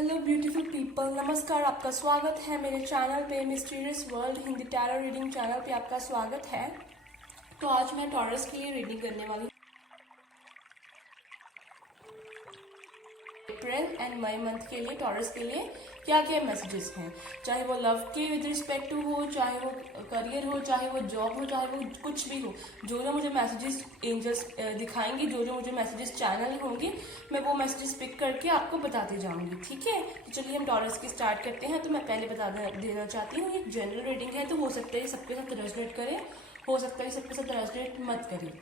Hello beautiful people, नमस्कार। आपका स्वागत है मेरे चैनल पे, mysterious world Hindi tarot reading channel पे आपका स्वागत है। तो आज मैं टॉरस के लिए रीडिंग करने वाली हूँ अप्रैल एंड मई मंथ के लिए। टॉरस के लिए क्या क्या मैसेजेस हैं, चाहे वो लव के विद रिस्पेक्ट टू हो, चाहे वो करियर हो, चाहे वो जॉब हो, चाहे वो कुछ भी हो। जो जो मुझे मैसेजेस एंजल्स दिखाएंगे, जो जो मुझे मैसेजेस चैनल होंगे, मैं वो मैसेजेस पिक करके आपको बताती जाऊंगी। ठीक है, तो चलिए हम टॉरस की स्टार्ट करते हैं। तो मैं पहले बता देना चाहती हूँ, ये जनरल रीडिंग है, तो हो सकता है सबके साथ रेजोनेट करे, हो सकता है सबके साथ रेजोनेट मत करे।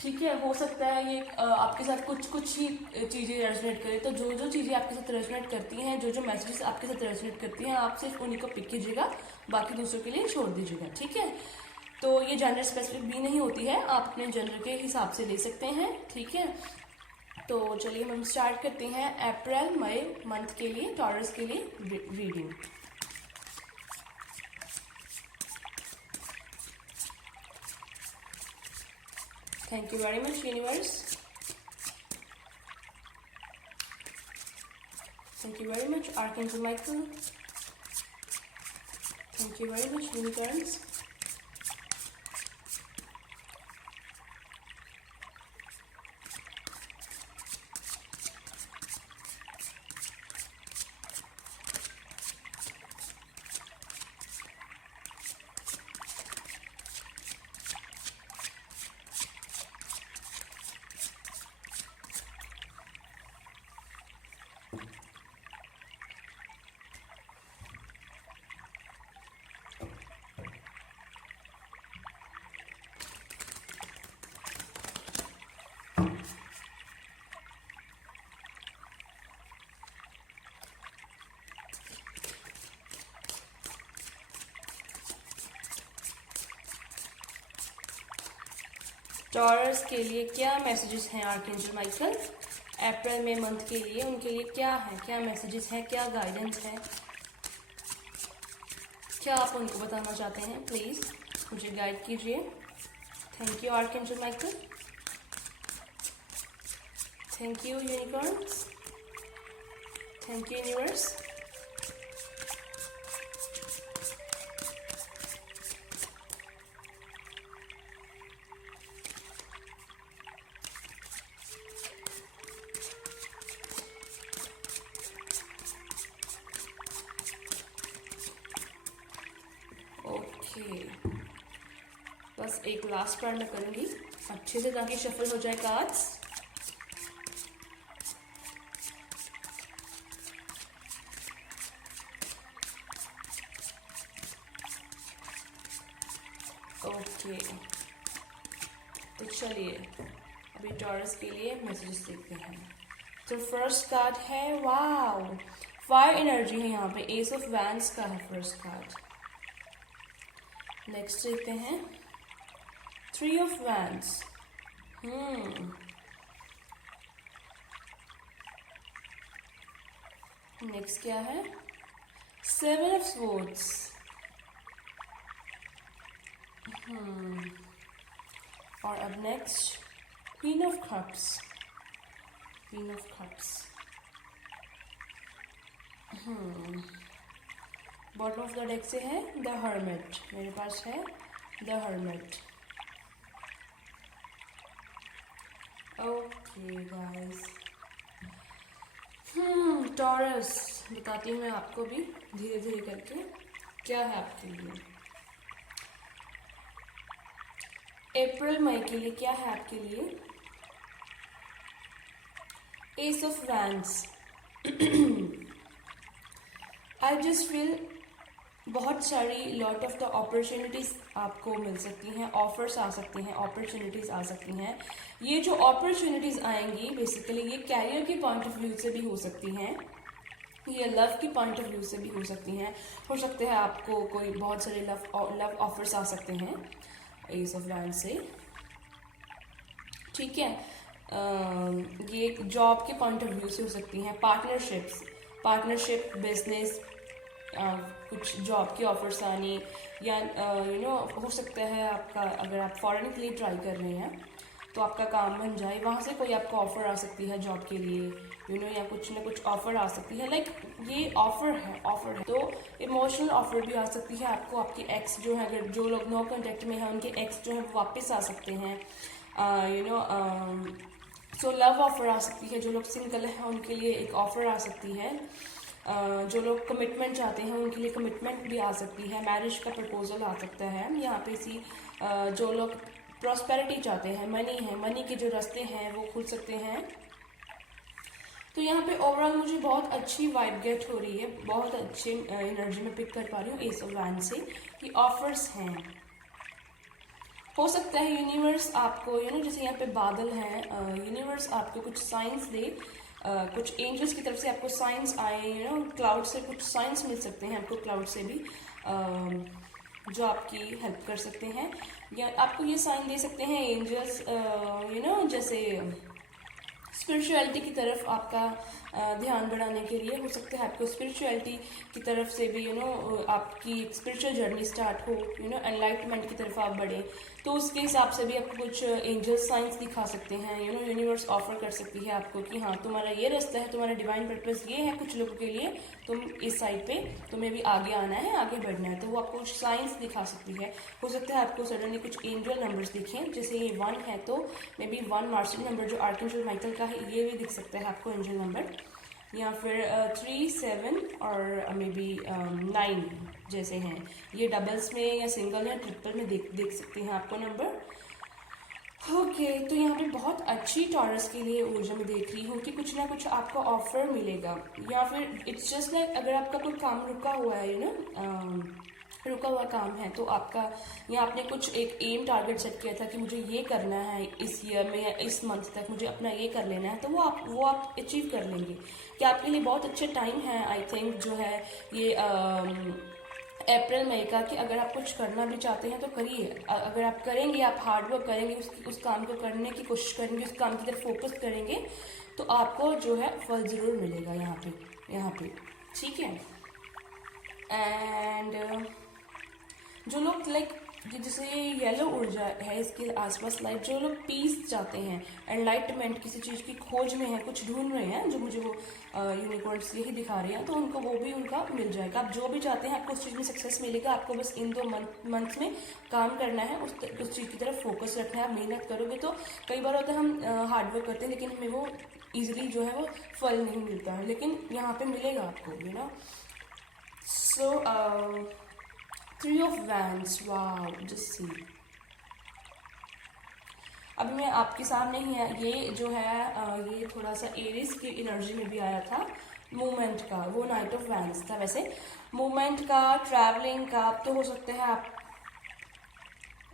ठीक है, हो सकता है ये आपके साथ कुछ कुछ ही चीज़ें रेजोनेट करे। तो जो जो चीज़ें आपके साथ रेजोनेट करती हैं, जो जो मैसेजेस आपके साथ रेजोनेट करती हैं, आप सिर्फ उन्हीं को पिक कीजिएगा, बाकी दूसरों के लिए छोड़ दीजिएगा। ठीक है, तो ये जेंडर स्पेसिफिक भी नहीं होती है, आप अपने जेंडर के हिसाब से ले सकते हैं। ठीक है, तो चलिए हम स्टार्ट करते हैं अप्रैल मई मंथ के लिए टॉरस के लिए reading. Thank you very much, universe. Thank you very much, Archangel Michael. Thank you very much, unicorns. Taurus के लिए क्या मैसेजेस हैं आर्कएंजल माइकल अप्रैल में मंथ के लिए? उनके लिए क्या है, क्या मैसेजेस हैं, क्या गाइडेंस है, क्या आप उनको बताना चाहते हैं? प्लीज मुझे गाइड कीजिए। Thank you archangel Michael. Thank you unicorns. Thank you universe. बस एक लास्ट बार मैं करूंगी अच्छे से, ताकि शफल हो जाए कार्ड्स। ओके, तो चलिए अभी टॉरस के लिए मैसेजेस देखते हैं। तो फर्स्ट कार्ड है, वाओ, फायर एनर्जी है यहाँ पे, एस ऑफ वैंड्स का है फर्स्ट कार्ड। नेक्स्ट देखते हैं, थ्री ऑफ वैंड्स। नेक्स्ट क्या है, सेवन ऑफ स्वॉर्ड्स। और अब next queen of cups. Queen of cups. Bottom of the deck से है द हर्मिट, मेरे पास है the hermit. Okay guys, taurus बताती हूँ मैं आपको भी धीरे धीरे करके क्या है आपके लिए। अप्रैल मई के लिए क्या है आपके लिए? S of wands. I just feel बहुत सारी लॉट ऑफ द अपॉर्चुनिटीज आपको मिल सकती हैं, ऑफर्स आ सकती हैं, अपॉर्चुनिटीज आ सकती हैं। ये जो अपॉर्चुनिटीज आएंगी बेसिकली ये कैरियर के पॉइंट ऑफ व्यू से भी हो सकती हैं, ये लव की पॉइंट ऑफ व्यू से भी हो सकती हैं। हो सकता है आपको कोई बहुत सारे लव ऑफर्स आ सकते हैं एस ऑफ वैंड्स से। ठीक है, ये जॉब के पॉइंट ऑफ व्यू से हो सकती हैं, पार्टनरशिप, बिजनेस, कुछ जॉब के ऑफर्स आने, या हो सकता है आपका, अगर आप फॉरेन के लिए ट्राई कर रहे हैं तो आपका काम बन जाए, वहाँ से कोई आपको ऑफर आ सकती है जॉब के लिए, या कुछ ना कुछ ऑफर आ सकती है, लाइक ये ऑफर है। तो इमोशनल ऑफर भी आ सकती है आपको, आपके एक्स जो है, अगर जो लोग नो कॉन्टेक्ट में है उनके एक्स जो है वो वापस आ सकते हैं, सो लव ऑफर आ सकती है, जो लोग सिंगल हैं उनके लिए एक ऑफर आ सकती है, जो लोग कमिटमेंट चाहते हैं उनके लिए कमिटमेंट भी आ सकती है, मैरिज का प्रपोजल आ सकता है यहाँ पे। जो लोग प्रॉस्पेरिटी चाहते हैं, मनी के जो रास्ते हैं वो खुल सकते हैं। तो यहाँ पे ओवरऑल मुझे बहुत अच्छी वाइब गेट हो रही है, बहुत अच्छे एनर्जी में पिक कर पा रही हूँ एस ऑफ वैंड्स से कि ऑफर्स हैं। हो सकता है यूनिवर्स आपको जैसे यहाँ पे बादल हैं, यूनिवर्स आपको कुछ साइंस दे, कुछ एंजल्स की तरफ से आपको साइंस आए, क्लाउड से कुछ साइंस मिल सकते हैं आपको, क्लाउड से भी जो आपकी हेल्प कर सकते हैं, या आपको ये साइन दे सकते हैं एंजल्स, जैसे स्पिरिचुअलिटी की तरफ आपका ध्यान बढ़ाने के लिए। हो सकता है आपको स्पिरिचुअलिटी की तरफ से भी आपकी स्पिरिचुअल जर्नी स्टार्ट हो, एनलाइटमेंट की तरफ आप बढ़ें, तो उसके हिसाब से भी आपको कुछ एंजल साइंस दिखा सकते हैं, यूनिवर्स ऑफर कर सकती है आपको कि हाँ तुम्हारा ये रास्ता है, तुम्हारा डिवाइन पर्पस ये है कुछ लोगों के लिए, तुम इस साइड पे तुम्हें भी आगे आना है, आगे बढ़ना है, तो वो आपको कुछ साइंस दिखा सकती है। हो सकता है आपको सडनली कुछ एंजल नंबर्स दिखें, जैसे ये 1 है तो मे बी 1 मार्शल नंबर जो आर्कएंजल माइकल का है ये भी दिख सकता है आपको एंजल नंबर, या फिर 3, 7 और मे बी 9 जैसे हैं, ये डबल्स में या सिंगल या ट्रिपल में देख सकते हैं आपको नंबर। ओके तो यहाँ पे बहुत अच्छी टॉरस के लिए ऊर्जा में देख रही हूँ कि कुछ ना कुछ आपको ऑफर मिलेगा, या फिर इट्स जस्ट लाइक अगर आपका कोई काम रुका हुआ है रुका हुआ काम है, तो आपका या आपने कुछ एक एम टारगेट सेट किया था कि मुझे ये करना है इस ईयर में या इस मंथ तक मुझे अपना ये कर लेना है, तो वो आप अचीव कर लेंगे। कि आपके लिए बहुत अच्छा टाइम है आई थिंक जो है ये अप्रैल मई का, कि अगर आप कुछ करना भी चाहते हैं तो करिए, अगर आप करेंगे, आप हार्डवर्क करेंगे, उस काम को करने की कोशिश करेंगे, उस काम की तरफ फोकस करेंगे, तो आपको जो है फल ज़रूर मिलेगा यहाँ पे ठीक है। एंड जो लोग लाइक जैसे येलो ऊर्जा है इसके आसपास, लाइक जो लोग पीस चाहते हैं, एनलाइटमेंट, किसी चीज़ की खोज में है, कुछ ढूंढ रहे हैं, जो मुझे वो यूनिकॉर्न्स यही दिखा रहे हैं, तो उनको वो भी उनका मिल जाएगा। आप जो भी चाहते हैं आपको उस चीज़ में सक्सेस मिलेगा, आपको बस इन 2 मंथ्स में काम करना है, उस चीज़ की तरफ फोकस रखना है। आप मेहनत करोगे तो कई बार होता है हम हार्डवर्क करते हैं लेकिन हमें वो ईजिली जो है वो फल नहीं मिलता है, लेकिन यहाँ पे मिलेगा आपको सो 3 of Wands, wow just see. अभी मैं आपके सामने ही है, ये जो है ये थोड़ा सा एरिस की एनर्जी में भी आया था, मूवमेंट का, वो नाइट ऑफ वैंड्स था। वैसे मूवमेंट का, ट्रैवलिंग का, अब तो हो सकता है आप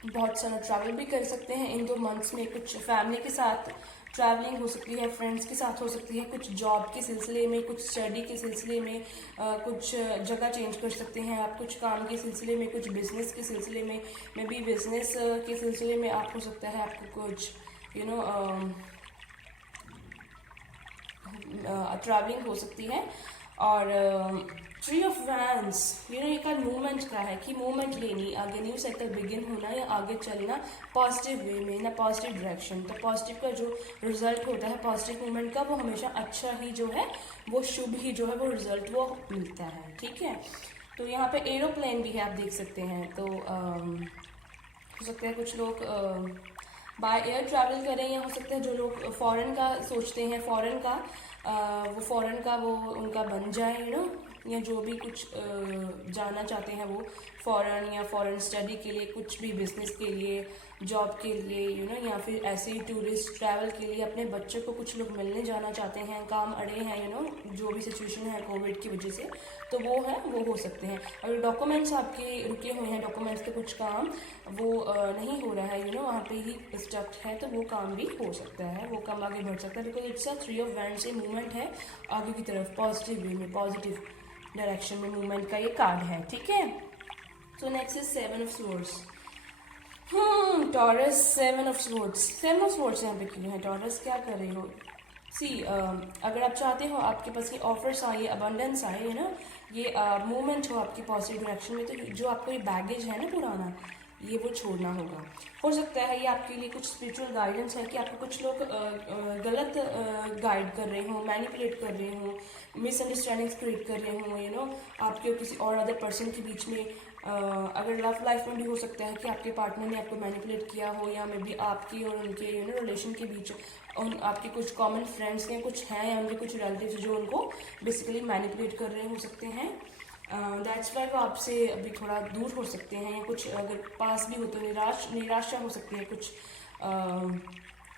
बहुत सारा ट्रैवल भी कर सकते हैं इन 2 मंथ्स में, कुछ फैमिली के साथ ट्रैवलिंग हो सकती है, फ्रेंड्स के साथ हो सकती है, कुछ जॉब के सिलसिले में, कुछ स्टडी के सिलसिले में, कुछ जगह चेंज कर सकते हैं आप, कुछ काम के सिलसिले में, कुछ बिजनेस के सिलसिले में, मे बी बिजनेस के सिलसिले में आप हो सकता है आपको कुछ ट्रैवलिंग हो सकती है। और 3 of Wands एक मूवमेंट का है कि मूवमेंट लेनी, आगे न्यू साइकिल बिगिन होना या आगे चलना पॉजिटिव वे में ना पॉजिटिव डायरेक्शन। तो पॉजिटिव का जो रिजल्ट होता है पॉजिटिव मूवमेंट का, वो हमेशा अच्छा ही जो है वो शुभ ही जो है वो रिजल्ट वो मिलता है, ठीक है। तो यहाँ पे एरोप्लेन भी है, आप देख सकते हैं। तो हो सकता है कुछ लोग बाय एयर ट्रैवल करें, या हो सकता है जो लोग फॉरेन का सोचते हैं, फॉरेन का वो उनका बन जाए या जो भी कुछ जाना चाहते हैं वो फॉरेन, या फॉरेन स्टडी के लिए, कुछ भी बिजनेस के लिए, जॉब के लिए या फिर ऐसे ही टूरिस्ट ट्रैवल के लिए, अपने बच्चों को कुछ लोग मिलने जाना चाहते हैं, काम अड़े हैं जो भी सिचुएशन है कोविड की वजह से, तो वो हो सकते हैं। अगर डॉक्यूमेंट्स आपके रुके हुए हैं, डॉक्यूमेंट्स के कुछ काम वो नहीं हो रहा है वहाँ पे ही स्टक है, तो वो काम भी हो सकता है, वो काम आगे बढ़ सकता है, because it's a 3 of Wands से मूवमेंट है आगे की तरफ, पॉजिटिव वे में, पॉजिटिव डायरेक्शन में मूवमेंट का ये कार्ड है, ठीक है। तो next is 7 of Swords। Taurus 7 of Swords। 7 of Swords यहाँ पे क्यों है? टॉरस क्या कर रहे हो? अगर आप चाहते हो आपके पास ये ऑफर्स आए, अबंडेंस आए ये मूवमेंट हो आपकी पॉजिटिव डायरेक्शन में, तो जो आपको ये बैगेज है ना पुराना, ये वो छोड़ना होगा। हो सकता है ये आपके लिए कुछ स्पिरिचुअल गाइडेंस है कि आपको कुछ लोग गलत गाइड कर रहे हो, मैनिपुलेट कर रहे हो, मिसअंडरस्टैंडिंग्स क्रिएट कर रहे हो, आपके और किसी और अदर पर्सन के बीच में। अगर लव लाइफ में भी हो सकता है कि आपके पार्टनर ने आपको मैनिपुलेट किया हो, या मे बी आपकी और उनके रिलेशन के बीच आपके कुछ कॉमन फ्रेंड्स हैं, कुछ हैं, या उनके कुछ रिलेटिव्स जो उनको बेसिकली मैनिपुलेट कर रहे हो सकते हैं। दैट्स वाई वो आपसे अभी थोड़ा दूर हो सकते हैं, या कुछ अगर पास भी हो तो निराशा हो सकती है कुछ।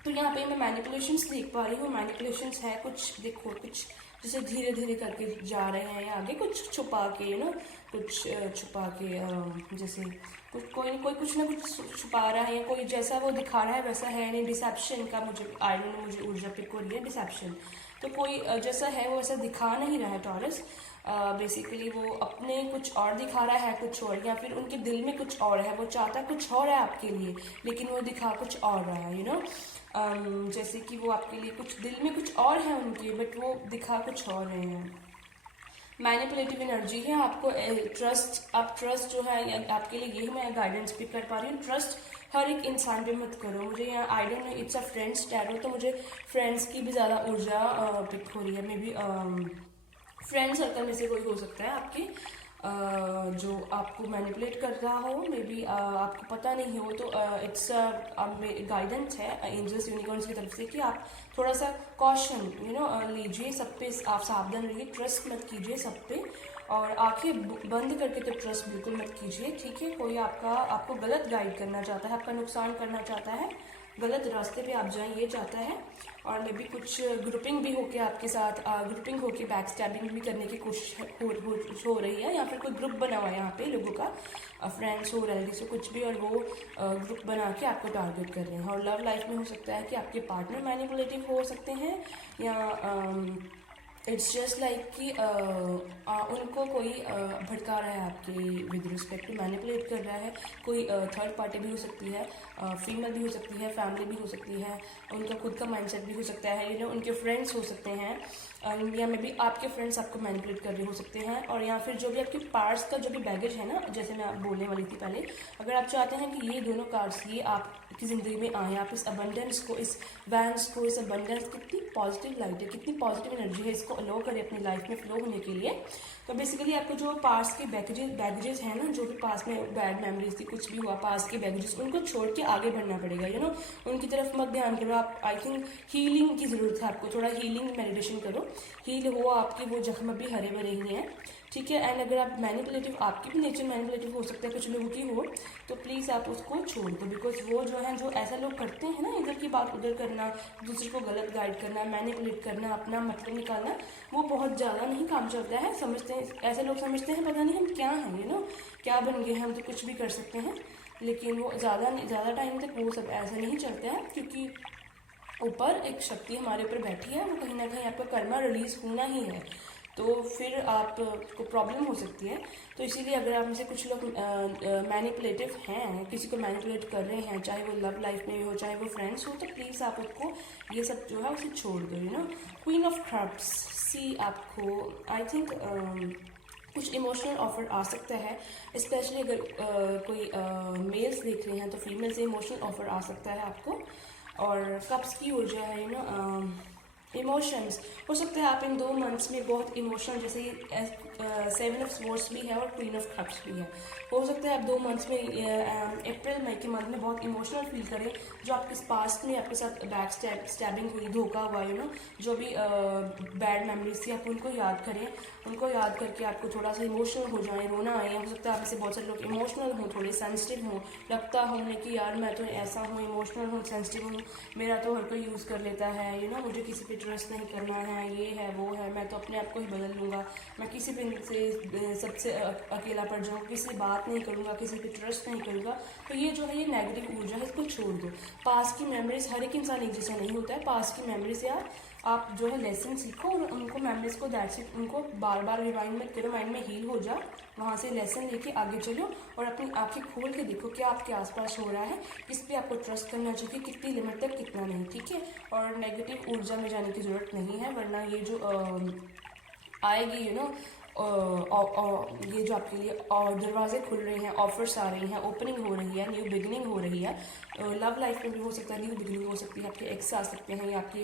तो यहाँ पे मैं मैनिपुलेशंस देख पा रही हूँ। मैनिपुलेशंस है कुछ, देखो कुछ जैसे धीरे धीरे करके जा रहे हैं, या आगे कुछ छुपा के कुछ छुपा के, जैसे कोई कुछ ना कुछ छुपा रहा है, या कोई जैसा वो दिखा रहा है वैसा है नहीं। डिसेप्शन का मुझे आई डोंट नो, मुझे ऊर्जा पिक हो रही है डिसेप्शन। तो कोई जैसा है वो वैसा दिखा नहीं रहा है टॉरस। बेसिकली वो अपने कुछ और दिखा रहा है कुछ और, या फिर उनके दिल में कुछ और है, वो चाहता कुछ और है आपके लिए, लेकिन वो दिखा कुछ और रहा है। जैसे कि वो आपके लिए कुछ दिल में कुछ और है उनके, बट वो दिखा कुछ और रहे हैं। मैनिपुलेटिव एनर्जी है आपको ट्रस्ट जो है आपके लिए, ये मैं गाइडेंस पिक कर पा रही हूँ। ट्रस्ट हर एक इंसान पे मत करो। मुझे यहाँ I don't know, it's a friends tarot, तो मुझे फ्रेंड्स की भी ज़्यादा ऊर्जा पिक हो रही है। मे बी फ्रेंड सर्कल में से कोई हो सकता है आपके जो आपको मैनिपुलेट कर रहा हो, मे बी आपको पता नहीं हो, तो इट्स गाइडेंस है एंजल्स यूनिकॉर्न्स की तरफ से कि आप थोड़ा सा कॉशन लीजिए, सब पे आप सावधान रहिए, ट्रस्ट मत कीजिए सब पे, और आंखें बंद करके तो ट्रस्ट बिल्कुल मत कीजिए, ठीक है। कोई आपको गलत गाइड करना चाहता है, आपका नुकसान करना चाहता है, गलत रास्ते पे आप जाएं ये चाहता है। और मे बी कुछ ग्रुपिंग भी होके आपके साथ ग्रुपिंग होके बैक स्टैबिंग भी करने की कोशिश हो रही है, या फिर कोई ग्रुप बना हुआ है यहाँ पे लोगों का, फ्रेंड्स हो, रिलेटिव्स हो, कुछ भी, और वो ग्रुप बना के आपको टारगेट कर रहे हैं। और लव लाइफ में हो सकता है कि आपके पार्टनर मैनिपुलेटिव हो सकते हैं, या इट्स जस्ट लाइक कि उनको कोई भटका रहा है आपके विद रिस्पेक्ट टू, मैनिपुलेट कर रहा है। कोई थर्ड पार्टी भी हो सकती है, फीमेल भी हो सकती है, फैमिली भी हो सकती है, उनका खुद का माइंडसेट भी हो सकता है, उनके फ्रेंड्स हो सकते हैं, या मे बी आपके फ्रेंड्स आपको मैनिपुलेट कर रहे हो सकते हैं। और या फिर जो भी आपके पार्ट्स का जो भी बैगेज है ना, जैसे मैं बोलने वाली थी पहले, अगर आप चाहते हैं कि ये दोनों कार्ड्स ये आपकी ज़िंदगी में आए, आप इस अबंडेंस को, इस वैंस को, इस अबंडेंस, कितनी पॉजिटिव लाइट है, कितनी पॉजिटिव एनर्जी है, इसको अलो करें अपनी लाइफ में फ्लो होने के लिए। तो बेसिकली आपको जो पास्ट के बैगेजेस हैं ना, जो भी पास्ट में बैड मेमोरीज थी, कुछ भी हुआ, पास्ट के बैगेजेस, उनको छोड़ के आगे बढ़ना पड़ेगा। उनकी तरफ मत ध्यान करो आप। आई थिंक हीलिंग की ज़रूरत है आपको, थोड़ा हीलिंग मेडिटेशन करो, हील हो आपके वो जख्म भी हरे भरे ही हैं, ठीक है। एंड अगर आप मैनिपुलेटिव, आपकी भी नेचर मैनिपुलेटिव हो सकता है, कुछ लोगों की हो, तो प्लीज़ आप उसको छोड़ दो। बिकॉज वो जो है, जो ऐसा लोग करते हैं ना, इधर की बात उधर करना, दूसरे को गलत गाइड करना, मैनिपुलेट करना, अपना मतलब निकालना, वो बहुत ज़्यादा नहीं काम चलता है। समझते हैं, ऐसे लोग समझते हैं पता नहीं हम क्या हैं, क्या बन गए हैं, हम तो कुछ भी कर सकते हैं, लेकिन वो ज़्यादा टाइम तक वो सब ऐसा नहीं चलता है, क्योंकि ऊपर एक शक्ति हमारे ऊपर बैठी है, वो कहीं ना कहीं आपका कर्मा रिलीज होना ही है, तो फिर आपको प्रॉब्लम हो सकती है। तो इसीलिए अगर आप में से कुछ लोग मैनिपुलेटिव हैं, किसी को मैनिपुलेट कर रहे हैं, चाहे वो लव लाइफ में हो, चाहे वो फ्रेंड्स हो, तो प्लीज़ आप उसको ये सब जो है उसे छोड़ दो। क्वीन ऑफ कप्स, सी आपको आई थिंक कुछ इमोशनल ऑफर आ सकता है, स्पेशली अगर कोई मेल्स देख रहे हैं तो फीमेल से इमोशनल ऑफर आ सकता है आपको। और कप्स की ऊर्जा है इमोशंस, हो सकता है आप इन 2 मंथ्स में बहुत इमोशनल, जैसे 7 ऑफ स्वॉर्ड्स भी है और क्वीन ऑफ कप्स भी है, हो सकता है आप 2 मंथ्स में अप्रैल मई के मंथ में बहुत इमोशनल फील करें, जो आपके पास्ट में आपके साथ बैक स्टैबिंग हुई, धोखा हुआ, जो भी बैड मेमोरीज थी, आप उनको याद करें, उनको याद करके आपको थोड़ा सा इमोशनल हो जाए, रोना आए। हो सकता है आप में से बहुत सारे लोग इमोशनल हों, थोड़े सेंसिटिव हों, लगता हो उन्हें कि यार मैं तो ऐसा हूँ, इमोशनल हूँ, सेंसिटिव हूँ, मेरा तो हर कोई यूज़ कर लेता है, मुझे किसी पे ट्रस्ट नहीं करना है, ये है वो है, मैं तो अपने आप को ही बदल लूँगा, मैं किसी पे से सबसे अकेला पड़ जाऊँगा, किसी से बात नहीं करूँगा, किसी पे ट्रस्ट नहीं करूँगा। तो ये जो है, ये नेगेटिव ऊर्जा है, इसको छोड़ दो। पास्ट की मेमोरीज, हर एक इंसान एक जैसा नहीं होता है, पास्ट की मेमोरी से आप जो है लेसन सीखो, और उनको मेमोरीज को उनको बार बार रिवाइंड मत करो, माइंड में हील हो जाओ, वहाँ से लेसन लेके आगे चलो, और अपनी आंखें खोल के देखो क्या आपके आसपास हो रहा है, किस पे आपको ट्रस्ट करना चाहिए, कितनी लिमिट तक, कितना नहीं, ठीक है। और नेगेटिव ऊर्जा में जाने की ज़रूरत नहीं है, वरना ये जो आएगी ये जो आपके लिए दरवाजे खुल रहे हैं, ऑफर्स आ रही हैं, ओपनिंग हो रही है, न्यू बिगनिंग हो रही है। लव लाइफ में भी हो सकता है न्यू बिगनिंग हो सकती है, आपके एक्स आ सकते हैं, या आपके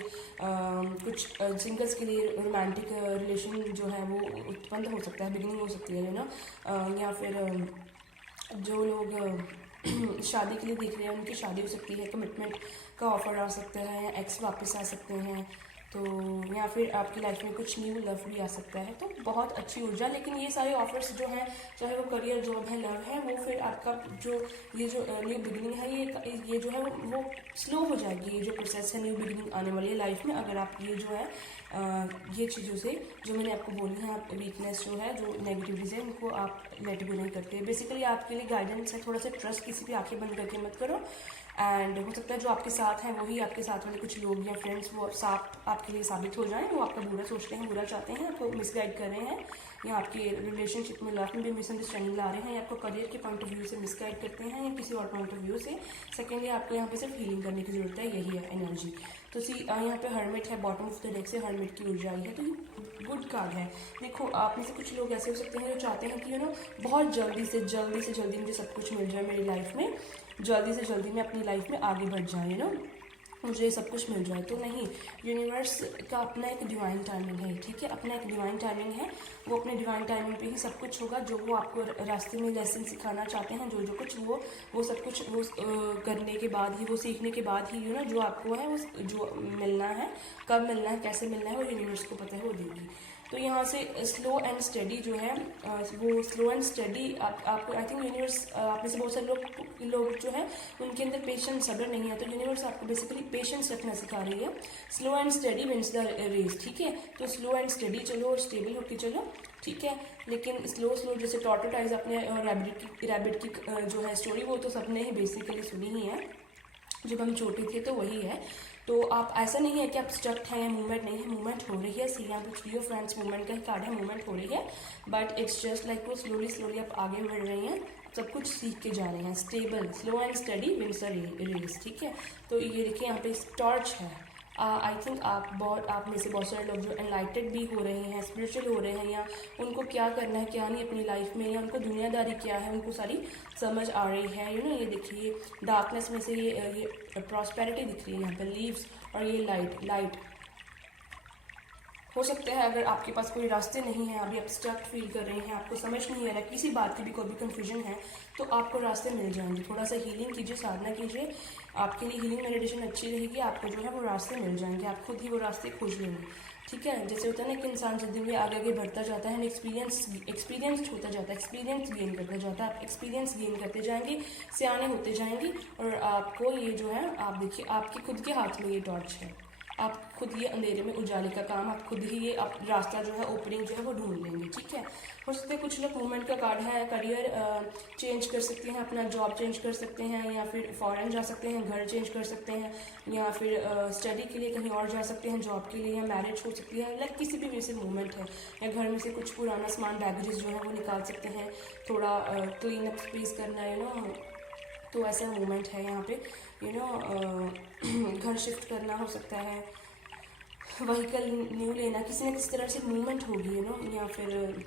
कुछ सिंगल्स के लिए रोमांटिक रिलेशन जो है वो उत्पन्न हो सकता है, बिगनिंग हो सकती है ना। या फिर जो लोग शादी के लिए देख रहे हैं उनकी शादी हो सकती है, कमिटमेंट का ऑफर आ सकता है, या एक्स वापस आ सकते हैं, तो या फिर आपकी लाइफ में कुछ न्यू लव भी आ सकता है। तो बहुत अच्छी ऊर्जा। लेकिन ये सारे ऑफर्स जो हैं, चाहे वो करियर, जॉब है, लव है, वो फिर आपका जो ये जो न्यू बिगिनिंग है, ये जो है वो स्लो हो जाएगी। ये जो प्रोसेस है न्यू बिगिनिंग आने वाली है लाइफ में, अगर आप ये जो है ये चीज़ों से जो मैंने आपको बोली है, आप वीकनेस जो है, जो नेगेटिविटीज़ है, उनको आप लेट गो नहीं करते। बेसिकली आपके लिए गाइडेंस है, थोड़ा सा ट्रस्ट, किसी भी आंखें बंद करके मत करो। एंड हो सकता है जो आपके साथ हैं वही आपके साथ वाले कुछ लोग या फ्रेंड्स वो साथ आपके लिए साबित हो जाएं, वो आपका बुरा सोचते हैं, बुरा चाहते हैं, आपको मिसगाइड कर रहे हैं, या आपके रिलेशनशिप में लाइफ में भी मिसअंडरस्टैंडिंग ला रहे हैं, या आपको करियर के पॉइंट ऑफ व्यू से मिसगाइड करते हैं, या किसी और पॉइंट ऑफ व्यू से। सेकेंडली आपको यहाँ पे सिर्फ हीलिंग करने की जरूरत है, यही है एनर्जी। तो यहाँ पे हर्मिट है, बॉटम ऑफ द डेक से हर्मिट की ऊर्जा आई है, तो ये गुड कार्ड है। देखो आप में से कुछ लोग ऐसे हो सकते हैं जो चाहते हैं कि बहुत जल्दी से जल्दी मुझे सब कुछ मिल जाए मेरी लाइफ में, जल्दी से जल्दी मैं अपनी लाइफ में आगे बढ़ जाए, मुझे सब कुछ मिल जाए। तो नहीं, यूनिवर्स का अपना एक डिवाइन टाइमिंग है, ठीक है, अपना एक डिवाइन टाइमिंग है। वो अपने डिवाइन टाइमिंग पे ही सब कुछ होगा। जो वो आपको रास्ते में लेसन सिखाना चाहते हैं, जो कुछ वो सब कुछ वो करने के बाद ही, वो सीखने के बाद ही जो आपको है, वो जो मिलना है, कब मिलना है, कैसे मिलना है, वो यूनिवर्स को पता है, वो देगी। तो यहाँ से स्लो एंड स्टडी जो है, वो स्लो एंड स्टडी आपको, आई थिंक यूनिवर्स, आप में से बहुत सारे लोग जो है उनके अंदर पेशेंस, सब्र नहीं है, तो यूनिवर्स आपको बेसिकली पेशेंस रखना सिखा रही है। Slow and steady wins the race, ठीक है। तो स्लो एंड स्टडी चलो और स्टेबल होके चलो, ठीक है। लेकिन स्लो जैसे टॉर्टोटाइज अपने रैबिट की जो है स्टोरी, वो तो सबने ही बेसिकली सुनी ही है, जब हम छोटे थे, तो वही है। तो आप ऐसा नहीं है कि आप स्टक हैं या मूवमेंट नहीं है, मूवमेंट हो रही है। सी यहाँ पे थ्री ऑफ फ्रेंड्स मूवमेंट का कार्ड है, मूवमेंट हो रही है, बट इट्स जस्ट लाइक वो स्लोली आप आगे बढ़ रही हैं, सब कुछ सीख के जा रहे हैं। Stable, slow and steady wins the race, ठीक है। तो ये देखिए यहाँ पे टॉर्च है। आई थिंक आप में से बहुत सारे लोग जो एनलाइटेड भी हो रहे हैं, स्पिरिचुअल हो रहे हैं, या उनको क्या करना है क्या नहीं अपनी लाइफ में, या उनको दुनियादारी क्या है, उनको सारी समझ आ रही है। ये देखिए डार्कनेस में से ये प्रॉस्पेरिटी दिख रही है यहाँ पर, लीव्स, और ये लाइट हो सकता है। अगर आपके पास कोई रास्ते नहीं है, अभी आप स्टक फील कर रहे हैं, आपको समझ नहीं आ रहा, किसी बात की भी कोई भी कंफ्यूजन है, तो आपको रास्ते मिल जाएंगे। थोड़ा सा हीलिंग कीजिए, साधना कीजिए, आपके लिए हीलिंग मेडिटेशन अच्छी रहेगी, आपको जो है वो रास्ते मिल जाएंगे, आप खुद ही वो रास्ते खोज लेंगे, ठीक है। जैसे होता है ना कि इंसान जिंदगी में आगे बढ़ता जाता है, एक्सपीरियंस होता जाता है, एक्सपीरियंस गेन करता जाता है, आप एक्सपीरियंस गेन करते जाएंगे, सियाने होते जाएंगे, और आपको ये जो है, आप देखिए आपके खुद के हाथ में ये टॉर्च है, आप खुद ये अंधेरे में उजाले का काम, आप खुद ही ये आप रास्ता जो है, ओपनिंग जो है वो ढूंढ लेंगे, ठीक है। हो सकता है कुछ लोग मूवमेंट का कार्ड है, करियर चेंज कर सकते हैं, अपना जॉब चेंज कर सकते हैं, या फिर फॉरेन जा सकते हैं, घर चेंज कर सकते हैं, या फिर स्टडी के लिए कहीं और जा सकते हैं, जॉब के लिए, या मैरिज हो सकती है, लाइक किसी भी वे से मूवमेंट है, या घर में से कुछ पुराना सामान, बैगेजेस जो है वो निकाल सकते हैं, थोड़ा क्लीन अप स्पेस करना है, तो ऐसा मूवमेंट है यहाँ पे, घर शिफ्ट करना हो सकता है, व्हीकल न्यू लेना, किसी न किसी तरह से मूवमेंट होगी, या फिर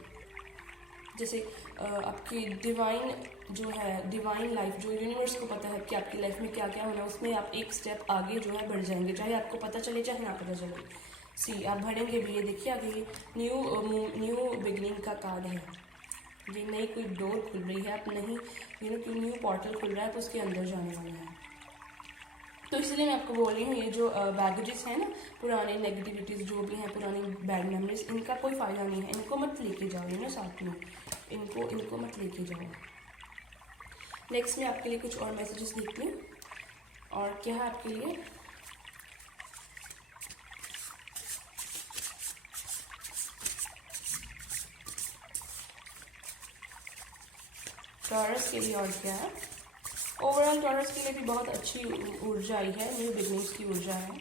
जैसे आपकी डिवाइन जो है, डिवाइन लाइफ, जो यूनिवर्स को पता है कि आपकी लाइफ में क्या क्या होना, उसमें आप एक स्टेप आगे जो है बढ़ जाएंगे, चाहे आपको पता चले चाहे ना पता चले। सी आप बढ़ेंगे भी। ये देखिए आगे न्यू बिगिनिंग का कार्ड है, ये नई कोई डोर खुल रही है, आप नहीं न्यू पोर्टल खुल रहा है, तो उसके अंदर जाने वाला है। तो इसलिए मैं आपको बोल रही हूँ, ये जो बैगेजेस हैं ना, पुराने नेगेटिविटीज़ जो भी हैं, पुरानी बैड मेमोरीज, इनका कोई फ़ायदा नहीं है, इनको मत लेके जाओ साथ में, इनको मत लेके जाओ। नेक्स्ट मैं आपके लिए कुछ और मैसेजेस देखती हूँ, और क्या है आपके लिए। टॉरस के लिए और क्या है। ओवरऑल टॉरस के लिए भी बहुत अच्छी ऊर्जा आई है, न्यू बिगनिंग्स की ऊर्जा है।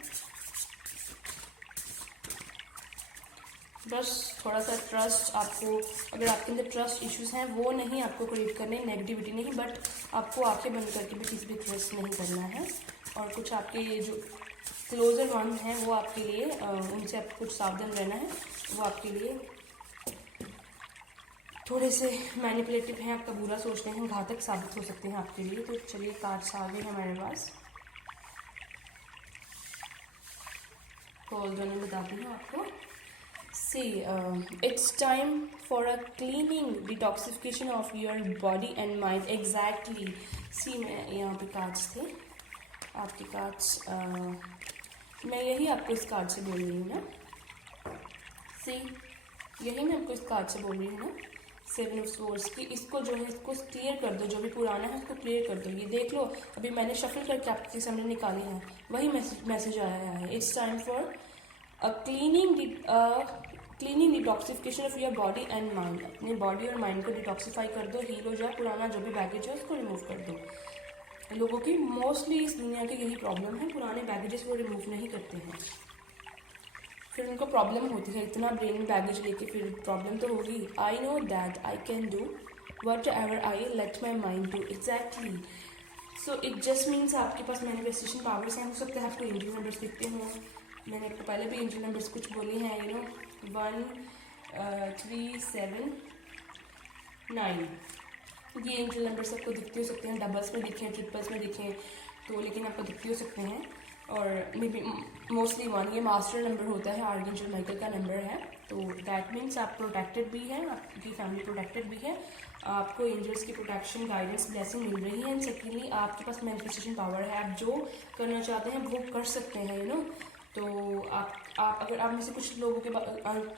बस थोड़ा सा ट्रस्ट, आपको अगर आपके अंदर ट्रस्ट इश्यूज हैं वो नहीं आपको क्रिएट करने, नेगेटिविटी नहीं, बट आपको आंखें बंद करके भी किसी भी ट्रस्ट नहीं करना है। और कुछ आपके ये जो क्लोजर वन हैं वो आपके लिए, उनसे आपको कुछ सावधान रहना है, वो आपके लिए थोड़े से मैनिपुलेटिव हैं, आपका बुरा सोचते हैं, घातक साबित हो सकते हैं आपके लिए। तो चलिए कार्ड्स आ गए हैं हमारे पास, खोल दो, मैं बताती हूँ आपको। See, it's time for a cleaning detoxification of your body and mind. Exactly. See, मैं यहाँ पे कार्ड्स थे, आपके कार्ड्स, मैं यही आपको इस कार्ड से बोल रही हूँ ना। See, यही मैं आपको इस कार्ड से बोल रही हूँ ना, 7 ऑफ सोर्स की। इसको जो है, इसको क्लियर कर दो, जो भी पुराना है उसको क्लियर कर दो। ये देख लो, अभी मैंने शफल करके आपके सामने निकाले हैं, वही मैसेज आया है। It's time for cleaning detoxification of your body and mind. अपने बॉडी और माइंड को डिटॉक्सिफाई कर दो, हील हो जाए, पुराना जो भी बैगेज है उसको रिमूव कर दो। लोगों की मोस्टली इस दुनिया की यही प्रॉब्लम है, पुराने बैगेजेस वो रिमूव नहीं करते हैं, फिर उनको प्रॉब्लम होती है। इतना ब्रेन में बैगेज लेके फिर प्रॉब्लम तो होगी। आई know that I can do whatever I let my mind do. Exactly. So it just means आपके पास मैनिफेस्टेशन पावर्स हैं। हो सकता है आपको एंजल नंबर्स दिखते हों, मैंने आपको पहले भी एंजल नंबर्स कुछ बोले हैं, 1 3 7 9। ये एंजल नंबर्स आपको दिखते हो सकते हैं, डबल्स में दिखें, ट्रिपल्स में दिखें, तो लेकिन आपको दिखते हो सकते हैं। और मे बी मोस्टली 1 ये मास्टर नंबर होता है, आर्कएंजल माइकल का नंबर है। तो दैट मीन्स आप प्रोटेक्टेड भी हैं, आपकी फैमिली प्रोटेक्टेड भी है, आपको एंजल्स की प्रोटेक्शन, गाइडेंस, ब्लेसिंग मिल रही है। एंड सेकेंडली आपके पास मैनिफेस्टेशन पावर है, आप जो करना चाहते हैं वो कर सकते हैं। तो आप अगर आप में से कुछ लोगों के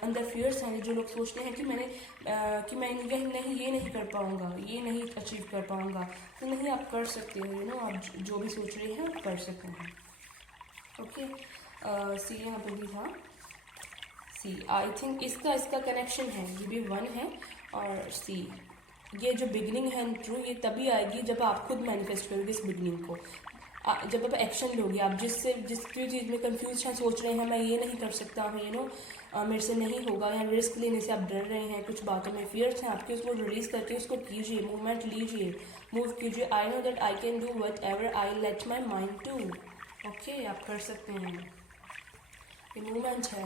अंदर फियर्स हैं, जो लोग सोचते हैं कि मैं ये नहीं कर पाऊँगा, ये नहीं अचीव कर पाऊँगा, तो नहीं, आप कर सकते हो। आप जो भी सोच रहे हैं आप कर सकते हैं। ओके, सी यहाँ पे भी था। सी आई थिंक इसका कनेक्शन है, ये भी 1 है। और सी ये जो बिगनिंग है ट्रू, ये तभी आएगी जब आप खुद मैनिफेस्ट करोगे इस बिगनिंग को, जब आप एक्शन लोगे। आप जिस चीज़ में कंफ्यूज हैं, सोच रहे हैं मैं ये नहीं कर सकता हूँ, मेरे से नहीं होगा, या रिस्क लेने से आप डर रहे हैं, कुछ बातों में फियर्स हैं आपके, उसको रिलीज करके उसको कीजिए, मूवमेंट लीजिए, मूव कीजिए। I know that I can do whatever I let my mind to. Okay, आप कर सकते हैं। ये मूवमेंट है,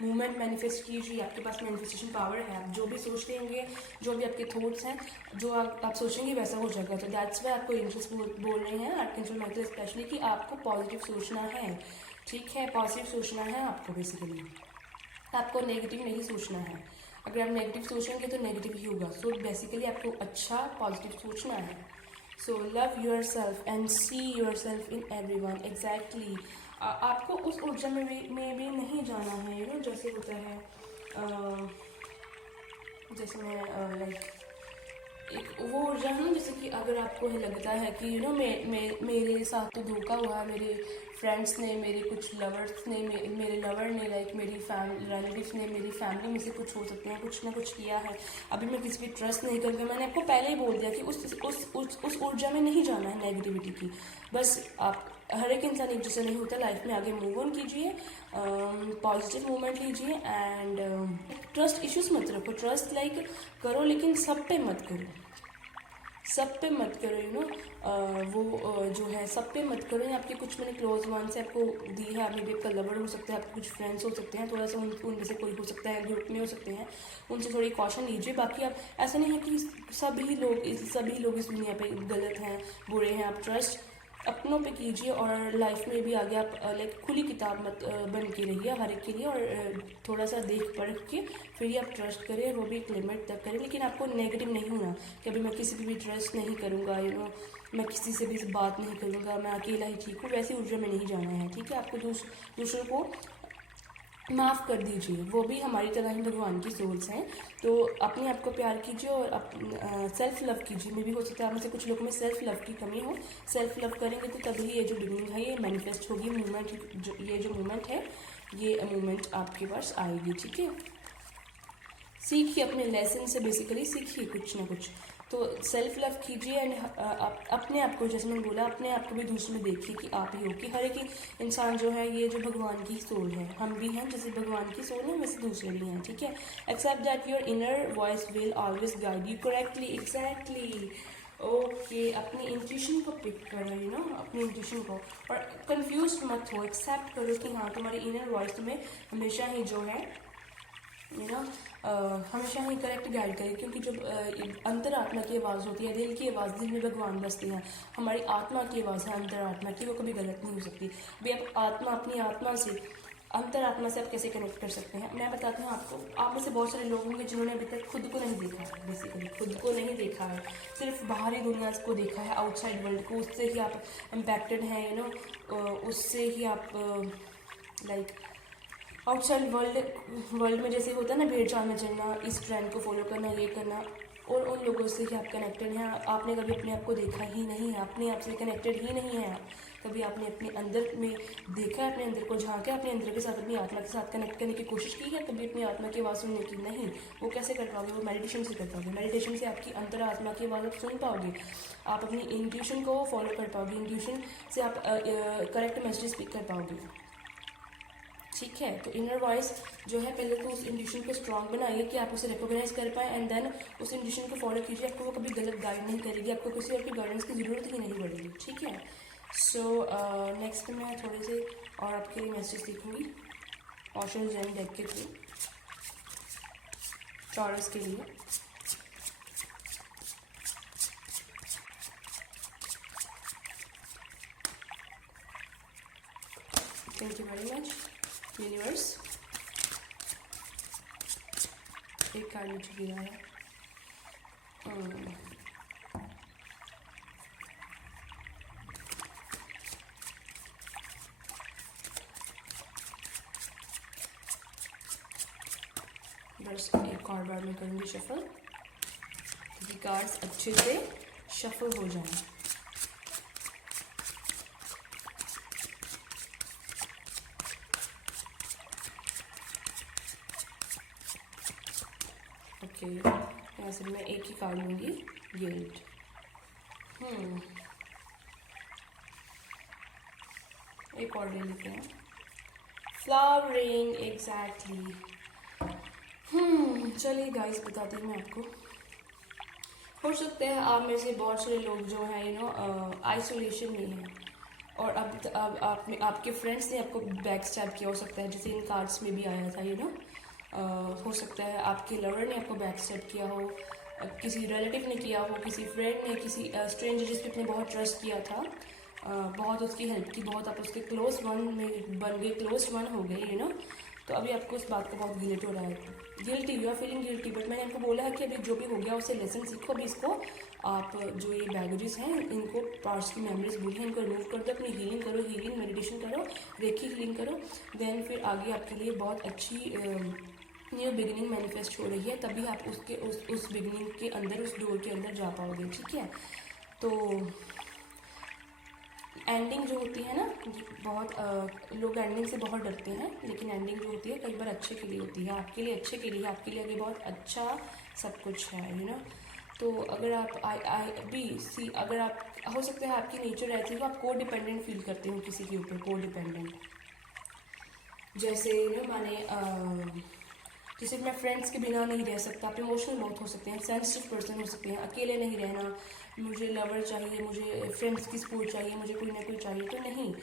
मूवमेंट मैनिफेस्ट कीजिए। आपके पास मैनिफेस्टेशन पावर है, आप जो भी सोचते होंगे, जो भी आपके थॉट्स हैं, जो आप सोचेंगे वैसा हो जाएगा। तो दैट्स वाई आपको एंजल्स बोल रहे हैं, आर्कएंजल माइकल स्पेशली, कि आपको पॉजिटिव सोचना है। ठीक है, पॉजिटिव सोचना है आपको, बेसिकली आपको नेगेटिव नहीं सोचना है। अगर आप नेगेटिव सोचेंगे तो नेगेटिव ही होगा। सो बेसिकली आपको अच्छा पॉजिटिव सोचना है। So love your self and see your self in every one. Exactly, आपको उस ऊर्जा में भी नहीं जाना है। जैसे होता है, जैसे मैं लाइक एक वो ऊर्जा है ना, जैसे कि अगर आपको लगता है कि मेरे साथ तो धोखा हुआ, मेरे फ्रेंड्स ने, मेरे कुछ लवर्स ने, मेरे लवर ने, लाइक मेरी रिलेटिव्स ने, मेरी फैमिली में से कुछ हो सकते हैं, कुछ ना कुछ किया है, अभी मैं किसी पे ट्रस्ट नहीं करूँगा। मैंने आपको पहले ही बोल दिया कि उस ऊर्जा में नहीं जाना है नेगेटिविटी की। बस आप, हर एक इंसान एक जैसा नहीं होता लाइफ में, आगे मूव ऑन कीजिए, पॉजिटिव मूवमेंट लीजिए, एंड ट्रस्ट इश्यूज मत रखो। ट्रस्ट लाइक करो, लेकिन सब पे मत करो, सब पे मत करो। जो है सब पे मत करो। आपके कुछ मैंने क्लोज वन से आपको दी है, आप भी आपका लवर हो सकता है, आपके कुछ फ्रेंड्स हो सकते हैं, थोड़ा सा उनमें से कोई हो सकता है, ग्रुप में हो सकते हैं, उनसे थोड़ी कॉशन लीजिए। बाकी आप, ऐसा नहीं है कि सभी लोग इस दुनिया पे गलत हैं, बुरे हैं। आप ट्रस्ट अपनों पे कीजिए, और लाइफ में भी आगे आप लाइक खुली किताब मत बन के रहिए हर एक के लिए, और थोड़ा सा देख परख के फिर ही आप ट्रस्ट करें, वो भी एक लिमिट तक करें। लेकिन आपको नेगेटिव नहीं होना कि अभी मैं किसी पे भी ट्रस्ट नहीं करूँगा, मैं किसी से भी बात नहीं करूँगा, मैं अकेला ही ठीक हूँ, वैसी ऊर्जा में नहीं जाना है। ठीक है, आपको दूसरों को माफ़ कर दीजिए, वो भी हमारी तरह ही भगवान की सोल्स हैं। तो अपने आप को प्यार कीजिए और सेल्फ लव कीजिए। मे भी हो सकता है आप में से कुछ लोगों में सेल्फ लव की कमी हो। सेल्फ लव करेंगे तो तभी ये जो बिगनिंग है ये मैनिफेस्ट होगी। ये जो मूवमेंट है, ये मूवमेंट आपके पास आएगी। ठीक है, सीखिए अपने लेसन से, बेसिकली सीखिए कुछ ना कुछ। तो सेल्फ लव कीजिए, एंड अपने आप को, जैसे मैंने बोला, अपने आप को भी दूसरे में देखिए कि आप ही हो, कि हर एक इंसान जो है ये जो भगवान की सोल है, हम भी हैं, जैसे भगवान की सोल है वैसे दूसरे भी हैं। ठीक है, accept that your inner voice will always guide you correctly. Exactly, okay, अपनी इंट्यूशन को पिक करो, अपनी इंट्यूशन को, और कंफ्यूज मत हो, एक्सेप्ट करो कि हाँ, तुम्हारी इनर वॉइस तुम्हें हमेशा ही जो है ना हमेशा ही करेक्ट गाइड करे, क्योंकि जब अंतर आत्मा की आवाज़ होती है, दिल की आवाज़, दिल में भगवान बसते हैं, हमारी आत्मा की आवाज़ है अंतर आत्मा की, वो कभी गलत नहीं हो सकती। भाई आप आत्मा अपनी आत्मा से, अंतर आत्मा से आप कैसे कनेक्ट कर सकते हैं? मैं बताती हूँ आपको। आप में से बहुत सारे लोग होंगे जिन्होंने अभी तक खुद को नहीं देखा है, बेसिकली खुद को नहीं देखा है, सिर्फ बाहरी दुनिया को देखा है, आउटसाइड वर्ल्ड को, उससे ही आप इम्पैक्टेड हैं, यू नो, उससे ही आप लाइक आउटसाइड वर्ल्ड में जैसे होता है ना भेड़ चाल में चलना, इस ट्रेंड को फॉलो करना, ये करना, और उन लोगों से ही आप कनेक्टेड हैं। आपने कभी अपने आप को देखा ही नहीं है, अपने आप से कनेक्टेड ही नहीं है आप। कभी आपने अपने अंदर में देखा है, अपने अंदर को झांका, अपने अंदर के साथ, अपनी आत्मा के साथ कनेक्ट करने की कोशिश की है कभी अपनी आत्मा की आवाज़ सुनने की? नहीं। वो कैसे कर पाओगे? वो मेडिटेशन से कर पाओगे। मेडिटेशन से आपकी अंतर आत्मा की आवाज़ आप सुन पाओगे, आप अपनी इंट्यूशन को फॉलो कर पाओगे, इंट्यूशन से आप करेक्ट मैसेज पिक कर पाओगे। ठीक है, तो इनर वॉइस जो है, पहले तो उस इंट्यूशन को स्ट्रांग बनाइए कि आप उसे रिकॉग्नाइज कर पाएँ, एंड देन उस इंट्यूशन को फॉलो कीजिए। आपको वो कभी गलत गाइड नहीं करेगी, आपको किसी और की गाइडेंस की ज़रूरत ही नहीं पड़ेगी। ठीक है, सो नेक्स्ट मैं थोड़े से और आपके लिए मैसेज लिखूँगी ओशन जेन डेक के थ्रू टॉरस के लिए। Thank you very much universe. एक कार्ड नीचे गिरा है। बस एक और बार मैं करूँगी शफल, ताकि कार्ड्स अच्छे से शफल हो जाएं। ओके, यहाँ से मैं एक ही कार्ड लूँगी, गिल्ट। एक और ले लेते हैं, फ्लावरिंग, एग्जैक्टली। चलिए गाइस, बताती हूँ मैं आपको। हो सकता है आप में से बहुत सारे लोग जो हैं, यू नो, आइसोलेशन में हैं, और अब आपके फ्रेंड्स ने आपको बैक स्टैब किया हो सकता है, जैसे इन कार्ड्स में भी आया था, यू नो। हो सकता है आपके लवर ने आपको बैक स्टैब किया हो, किसी रिलेटिव ने किया हो, किसी फ्रेंड ने, किसी स्ट्रेंजर जिस पे आपने बहुत ट्रस्ट किया था, बहुत उसकी हेल्प की, बहुत आप उसके क्लोज वन में बन गए, क्लोज वन हो गए, यू नो। तो अभी आपको इस बात का बहुत गिल्ट हो रहा है, guilty, you are feeling guilty, but मैंने आपको बोला है कि अभी जो भी हो गया उससे लेसन सीखो। अभी इसको आप जो ये बैगेजेस हैं, इनको, पार्ट्स की मेमोरीज बुरी हैं, इनको रिमूव कर दो, अपनी हीलिंग करो, हीलिंग मेडिटेशन करो, रेखी हीलिंग करो, देन फिर आगे आपके लिए बहुत अच्छी न्यू बिगिनिंग मैनिफेस्ट हो रही है। तभी आप उस बिगिनिंग के अंदर, उस डोर के अंदर जा पाओगे। ठीक है, तो एंडिंग जो होती है ना, बहुत लोग एंडिंग से बहुत डरते हैं, लेकिन एंडिंग जो होती है कई बार अच्छे के लिए होती है, आपके लिए अच्छे के लिए, आपके लिए आगे बहुत अच्छा सब कुछ है, यू नो। तो अगर आप सी, अगर आप, हो सकता है आपकी नेचर ऐसी हो, आप को डिपेंडेंट फील करते हो किसी के ऊपर, को डिपेंडेंट, जैसे ना माने जैसे मैं फ्रेंड्स के बिना नहीं रह सकता, आप इमोशनल बहुत हो सकते हैं, सेंसिटिव पर्सन हो सकते हैं, अकेले नहीं रहना, मुझे लवर चाहिए, मुझे फ्रेंड्स की सपोर्ट चाहिए, मुझे कोई ना कोई चाहिए, तो नहीं।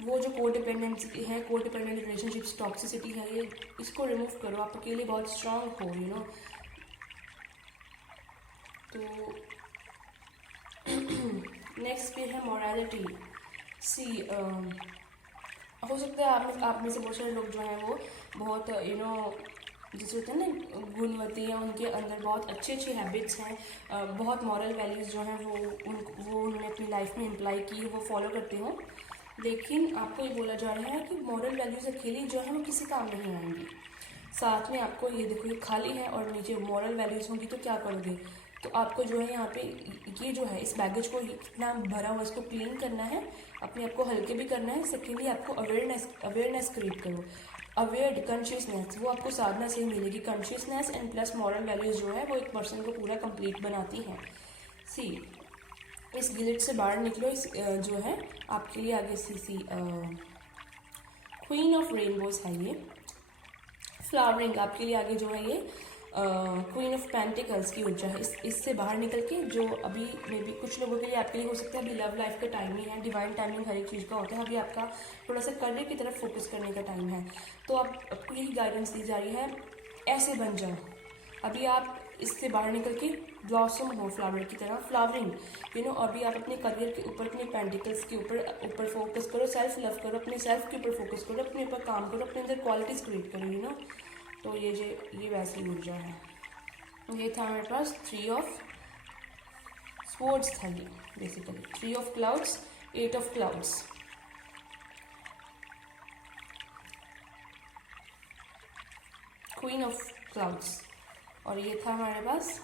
वो जो को डिपेंडेंसी है, को डिपेंडेंट रिलेशनशिप्स, टॉक्सिसिटी है, ये इसको रिमूव करो, आप अकेले बहुत स्ट्रांग हो, यू नो। तो नेक्स्ट पे है मोरालिटी। सी, हो सकता है आप में से बहुत सारे लोग जो हैं वो बहुत, यू नो, जैसे होते हैं ना गुणवती हैं, उनके अंदर बहुत अच्छी अच्छी हैबिट्स हैं, बहुत मॉरल वैल्यूज़ जो हैं वो उन्होंने अपनी लाइफ में इम्प्लाई की, वो फॉलो करते हो। लेकिन आपको ये बोला जा रहा है कि मॉरल वैल्यूज़ अकेली जो है वो किसी काम नहीं आएंगी, साथ में आपको ये देखो, ये खाली है और नीचे मॉरल वैल्यूज़ होंगी, तो क्या करोगे? तो आपको जो है यहाँ पे ये जो है, इस बैगेज को इतना भरा हुआ, इसको क्लीन करना है, अपने आप को हल्के भी करना है। सेकेंडली आपको अवेयरनेस क्रिएट करो, अवेयर कॉन्शियसनेस, वो आपको साधना से ही मिलेगी। Consciousness and plus moral values जो है वो एक पर्सन को पूरा कंप्लीट बनाती हैं। सी, इस गिल्ट से बाहर निकलो, इस जो है आपके लिए आगे सी क्वीन ऑफ रेनबोज है ये, फ्लावरिंग आपके लिए आगे जो है ये क्वीन ऑफ पेंटिकल्स की ऊर्जा है। इससे बाहर निकल के जो अभी मे बी कुछ लोगों के लिए, आपके लिए हो सकता है अभी लव लाइफ का टाइम ही है, डिवाइन टाइमिंग हर एक चीज़ का होता है, अभी आपका थोड़ा सा करियर की तरफ फोकस करने का टाइम है। तो आपको यही गाइडेंस दी जा रही है, ऐसे बन जाओ। अभी आप इससे बाहर निकल के ब्लॉसम हो फ्लावर की तरह, फ्लावरिंग अभी आप अपने करियर के ऊपर, अपने पेंटिकल्स के ऊपर फोकस करो, सेल्फ लव करो, अपने सेल्फ के ऊपर फोकस करो, अपने ऊपर काम करो, अपने अंदर क्वालिटीज़ क्रिएट करो तो ये वैसी ऊर्जा है। ये था हमारे पास 3 ऑफ स्वर्ड्स था ये basically, 3 of clouds, 8 of clouds. Queen of clouds, और ये था हमारे पास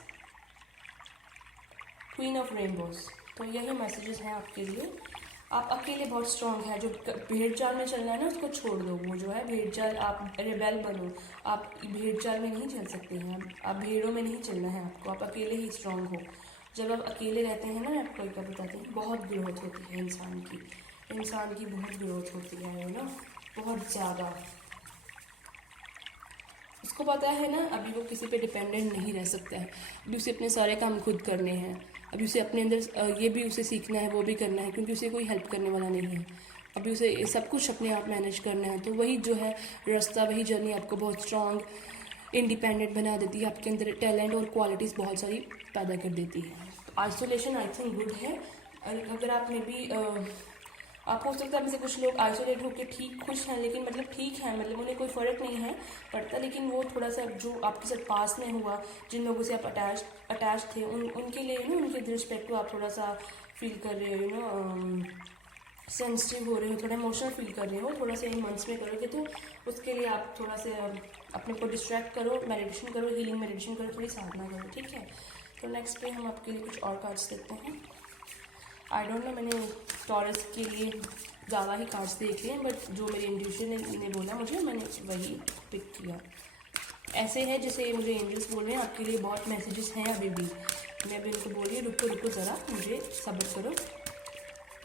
क्वीन ऑफ रेनबोज। तो यही मैसेजेस हैं आपके लिए। आप अकेले बहुत स्ट्रॉन्ग है, जो भेड़ चाल में चलना है ना उसको छोड़ दो। वो जो है भेड़ चाल, आप रेबेल बनो, आप भेड़ चाल में नहीं चल सकते हैं, आप भेड़ों में नहीं चलना है आपको, आप अकेले ही स्ट्रॉन्ग हो। जब आप अकेले रहते हैं ना, मैं आपको क्या बताती हूँ, बहुत ग्रोथ होती है इंसान की बहुत ग्रोथ होती है बहुत ज़्यादा। उसको पता है ना अभी वो किसी पे डिपेंडेंट नहीं रह सकता है, अभी उसे अपने सारे काम खुद करने हैं, अभी उसे अपने अंदर ये भी उसे सीखना है, वो भी करना है, क्योंकि उसे कोई हेल्प करने वाला नहीं है। अभी उसे सब कुछ अपने आप मैनेज करना है। तो वही जो है रास्ता, वही जर्नी आपको बहुत स्ट्रॉन्ग, इंडिपेंडेंट बना देती है, आपके अंदर टैलेंट और क्वालिटीज़ बहुत सारी पैदा कर देती है। तो आइसोलेशन आई थिंक गुड है। अगर आप में भी आप हो सकता है मुझसे कुछ लोग आइसोलेट होकर ठीक खुश हैं, लेकिन मतलब ठीक है, मतलब उन्हें कोई फ़र्क नहीं है पड़ता, लेकिन वो थोड़ा सा जो आपके साथ पास में हुआ, जिन लोगों से आप अटैच थे, उनके लिए उनके रिस्पेक्ट को आप थोड़ा सा फील कर रहे हो सेंसिटिव हो रहे हो, थोड़ा इमोशनल फील कर रहे हो, थोड़ा सा इन मंथ्स में करोगे तो उसके लिए आप थोड़ा सा अपने को डिस्ट्रैक्ट करो, मेडिटेशन करो, हीलिंग मेडिटेशन करो, थोड़ी साधना करो, ठीक है। तो नेक्स्ट पे हम आपके लिए कुछ और कार्ड्स देखते हैं। आई डोंट नो, मैंने टॉरस के लिए ज़्यादा ही कार्ड्स देखे हैं, बट जो मेरे इंट्यूशन ने बोला मुझे, मैंने वही पिक किया। ऐसे है जैसे मुझे एंजल्स बोल रहे हैं आपके लिए बहुत मैसेजेस हैं अभी भी। मैं अभी उनको बोल रही हूँ रुको ज़रा, मुझे सब्र करो,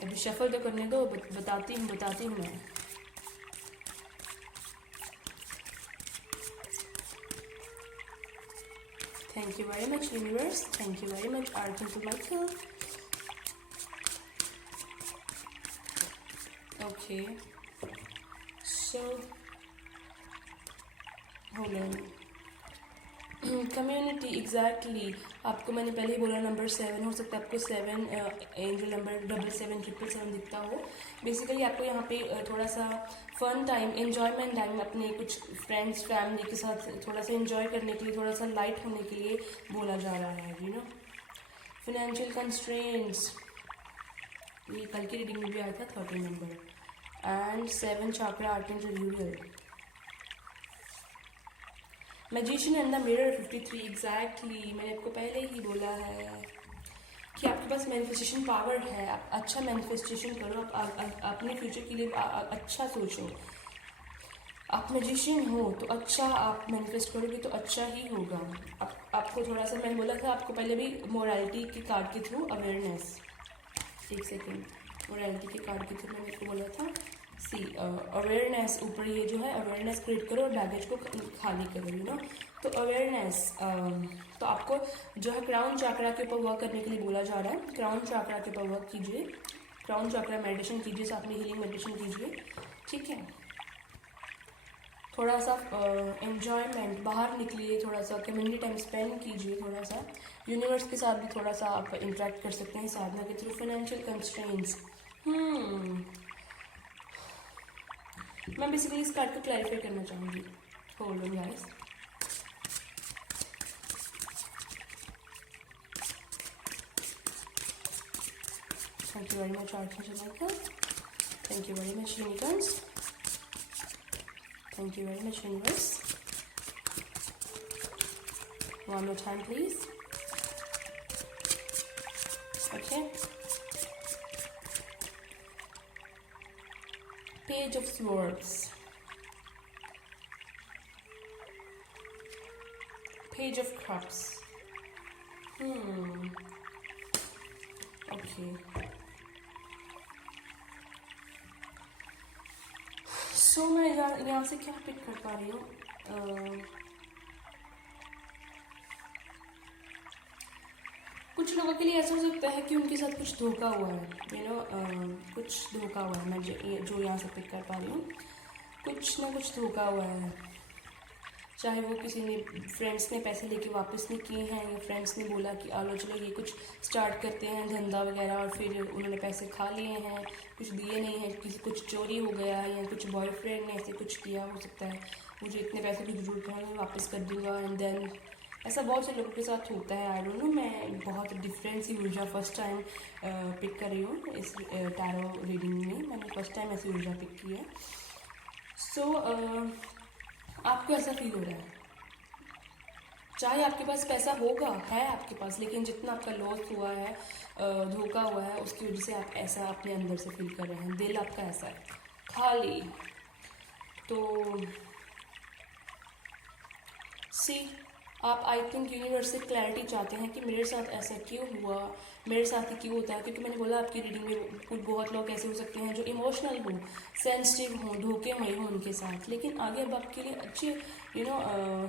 अभी शफल तो करने दो, बताती हूँ मैं। Thank you very much universe, thank you very much Archangel Michael. Okay so hold on. Community exactly, आपको मैंने पहले ही बोला नंबर 7 हो सकता है, आपको 7 एंजल नंबर 777 दिखता हो। बेसिकली आपको यहाँ पे थोड़ा सा फन टाइम, एंजॉयमेंट टाइम अपने कुछ फ्रेंड्स फैमिली के साथ थोड़ा सा एंजॉय करने के लिए, थोड़ा सा लाइट होने के लिए बोला जा रहा है फाइनेंशियल कंस्ट्रेंट्स, ये कल की रीडिंग में भी आया था 13 नंबर, and 7 chakra Archangel Uriel, magician and the mirror 53 exactly. मैंने आपको पहले ही बोला है कि आपके पास मैनिफेस्टेशन पावर है, आप अच्छा मैनिफेस्टेशन करो, आप अपने फ्यूचर के लिए अच्छा सोचो। आप मैजिशियन हो तो अच्छा आप मैनिफेस्ट करोगे तो अच्छा ही होगा। आपको थोड़ा सा, मैंने बोला था आपको पहले भी मोरालिटी के कार्ड के थ्रू अवेयरनेस, एक सेकेंड, मोरालिटी के कार्ड के थ्रू मैंने आपको बोला था अवेयरनेस, ऊपर ये जो है अवेयरनेस क्रिएट करो और बैगेज को खाली करो तो अवेयरनेस। तो आपको जो है क्राउन चक्रा के ऊपर वर्क करने के लिए बोला जा रहा है। क्राउन चक्रा के ऊपर वर्क कीजिए, क्राउन चक्रा मेडिटेशन कीजिए, साथ में हीलिंग मेडिटेशन कीजिए, ठीक है। थोड़ा सा एन्जॉयमेंट, बाहर निकलिए, थोड़ा सा कम्युनिटी टाइम स्पेंड कीजिए, थोड़ा सा यूनिवर्स के साथ भी थोड़ा सा आप इंटरेक्ट कर सकते हैं साधना के थ्रू। फाइनेंशियल कंस्ट्रेंट्स, मैं बेसिकली इस कार्ड को क्लैरिफाई करना चाहूँगी। Hold on guys, thank you very much Archangel Michael, thank you very much universe, thank you very much universe. One more time please, okay. Page of Swords, Page of Cups, okay. So मैं यहाँ से क्या pick कर पा रही हूँ, कुछ लोगों के लिए ऐसा हो सकता है कि उनके साथ कुछ धोखा हुआ है, कुछ धोखा हुआ है। मैं जो यहाँ से पिक कर पा रही हूँ, कुछ ना कुछ धोखा हुआ है। चाहे वो किसी ने फ्रेंड्स ने पैसे लेके वापस नहीं किए हैं, या फ्रेंड्स ने बोला कि आ लो चलो ये कुछ स्टार्ट करते हैं धंधा वगैरह, और फिर उन्होंने पैसे खा लिए हैं, कुछ दिए नहीं हैं, किसी कुछ चोरी हो गया है, या कुछ बॉयफ्रेंड ने ऐसे कुछ किया हो सकता है, मुझे इतने पैसे की जरूरत है मैं वापस कर दूँगा, एंड देन ऐसा बहुत से लोगों के साथ होता है। आई डोंट नो, मैं बहुत डिफरेंट सी ऊर्जा फर्स्ट टाइम पिक कर रही हूँ इस टैरो रीडिंग में, मैंने फर्स्ट टाइम ऐसी ऊर्जा पिक की है। सो आपको ऐसा फील हो रहा है, चाहे आपके पास पैसा होगा, है आपके पास, लेकिन जितना आपका लॉस हुआ है, धोखा हुआ है, उसकी वजह से आप ऐसा अपने अंदर से फील कर रहे हैं, दिल आपका ऐसा है खाली। तो सी आप आई थिंक यूनिवर्स से क्लैरिटी चाहते हैं कि मेरे साथ ऐसा क्यों हुआ, मेरे साथ ही क्यों होता है, क्योंकि मैंने बोला आपकी रीडिंग में कुछ बहुत लोग ऐसे हो सकते हैं जो इमोशनल हो, सेंसिटिव हो, धोखेमय हो उनके साथ, लेकिन आगे अब आपके लिए अच्छी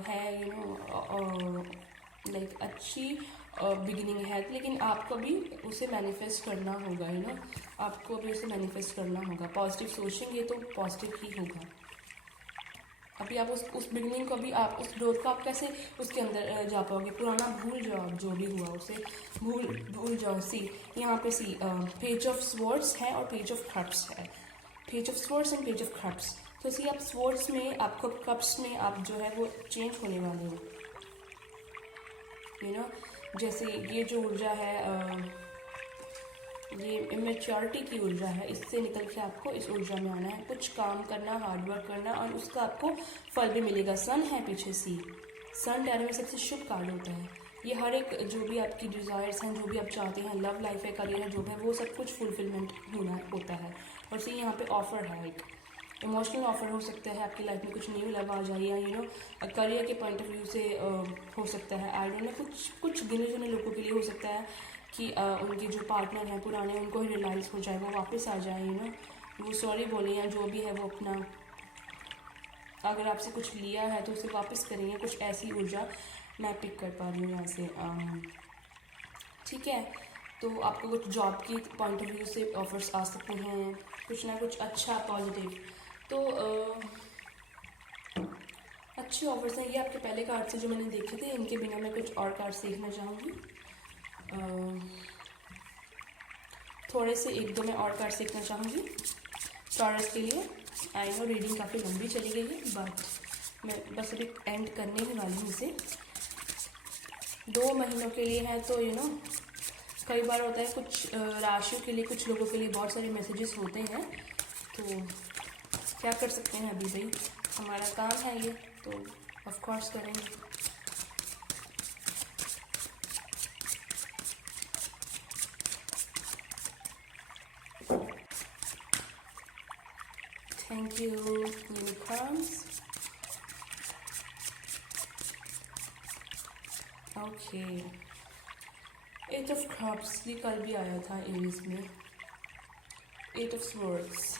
है लाइक अच्छी बिगिनिंग है, लेकिन आपको भी उसे मैनिफेस्ट करना होगा, आपको अभी उसे मैनिफेस्ट करना होगा। पॉजिटिव सोचेंगे तो पॉजिटिव ही होगा। अभी आप उस बिगनिंग को, अभी आप उस डोर को आप कैसे उसके अंदर जा पाओगे, पुराना भूल जाओ, आप जो भी हुआ उसे भूल जाओ। सी यहाँ पे सी पेज ऑफ स्वॉर्ड्स है और पेज ऑफ कप्स है, page of swords and page of cups. तो सी आप स्वॉर्ड्स में, आपको कप्स में आप जो है वो चेंज होने वाले हो, जैसे ये जो ऊर्जा है ये इमेच्योरिटी की ऊर्जा है, इससे निकल के आपको इस ऊर्जा में आना है, कुछ काम करना, हार्डवर्क करना, और उसका आपको फल भी मिलेगा। सन है पीछे, सी सन टैरो में सबसे शुभ कार्ड होता है। ये हर एक जो भी आपकी डिज़ायर्स हैं, जो भी आप चाहते हैं, लव लाइफ है, करियर है, जो है वो सब कुछ फुलफिलमेंट होता है। और सी यहाँ पे ऑफर है, एक इमोशनल ऑफर हो सकता है, आपकी लाइफ में कुछ न्यू लव आ जाए, या करियर के पॉइंट ऑफ व्यू से हो सकता है। आई डोंट नो, कुछ गिने चुने लोगों के लिए हो सकता है कि उनके जो पार्टनर हैं पुराने, उनको ही रियलाइज़ हो जाए, वो वापस आ जाए, वो सॉरी बोले, या जो भी है वो अपना, अगर आपसे कुछ लिया है तो उसे वापस करेंगे, कुछ ऐसी ऊर्जा मैं पिक कर पा रही हूँ यहाँ से। ठीक है, तो आपको कुछ जॉब की पॉइंट ऑफ व्यू से ऑफर्स आ सकते हैं, कुछ ना कुछ अच्छा पॉजिटिव, तो अच्छे ऑफर्स हैं। ये आपके पहले कार्ड से जो मैंने देखे थे, इनके बिना मैं कुछ और कार्ड्स देखना चाहूँगी, थोड़े से एक दो मैं और कार्ड्स देखना चाहूँगी टॉरस के लिए। आई नो रीडिंग काफ़ी लंबी चली गई है, बट मैं बस अभी एंड करने ही वाली हूँ इसे। 2 महीनों के लिए है, तो कई बार होता है कुछ राशियों के लिए, कुछ लोगों के लिए बहुत सारे मैसेजेस होते हैं, तो क्या कर सकते हैं अभी भाई, हमारा काम है ये, तो ऑफ कोर्स करेंगे। Thank you unicorns. Okay, 8 of cups, ये कल भी आया था एरीज में। 8 of swords,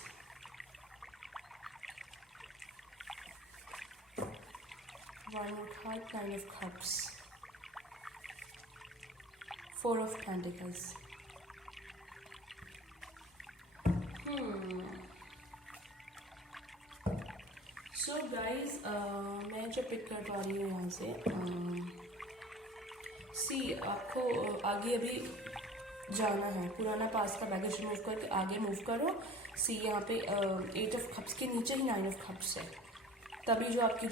1 of hearts, 9 of cups, 4 of pentacles। So guys, मैं जो पिक कर पा रही हूँ यहाँ से, सी आपको आगे अभी जाना है, पुराना पास का बैगेज रिमूव करके आगे मूव करो। सी यहाँ पे 8 ऑफ कप्स के नीचे ही 9 ऑफ कप्स है, तभी जो आपकी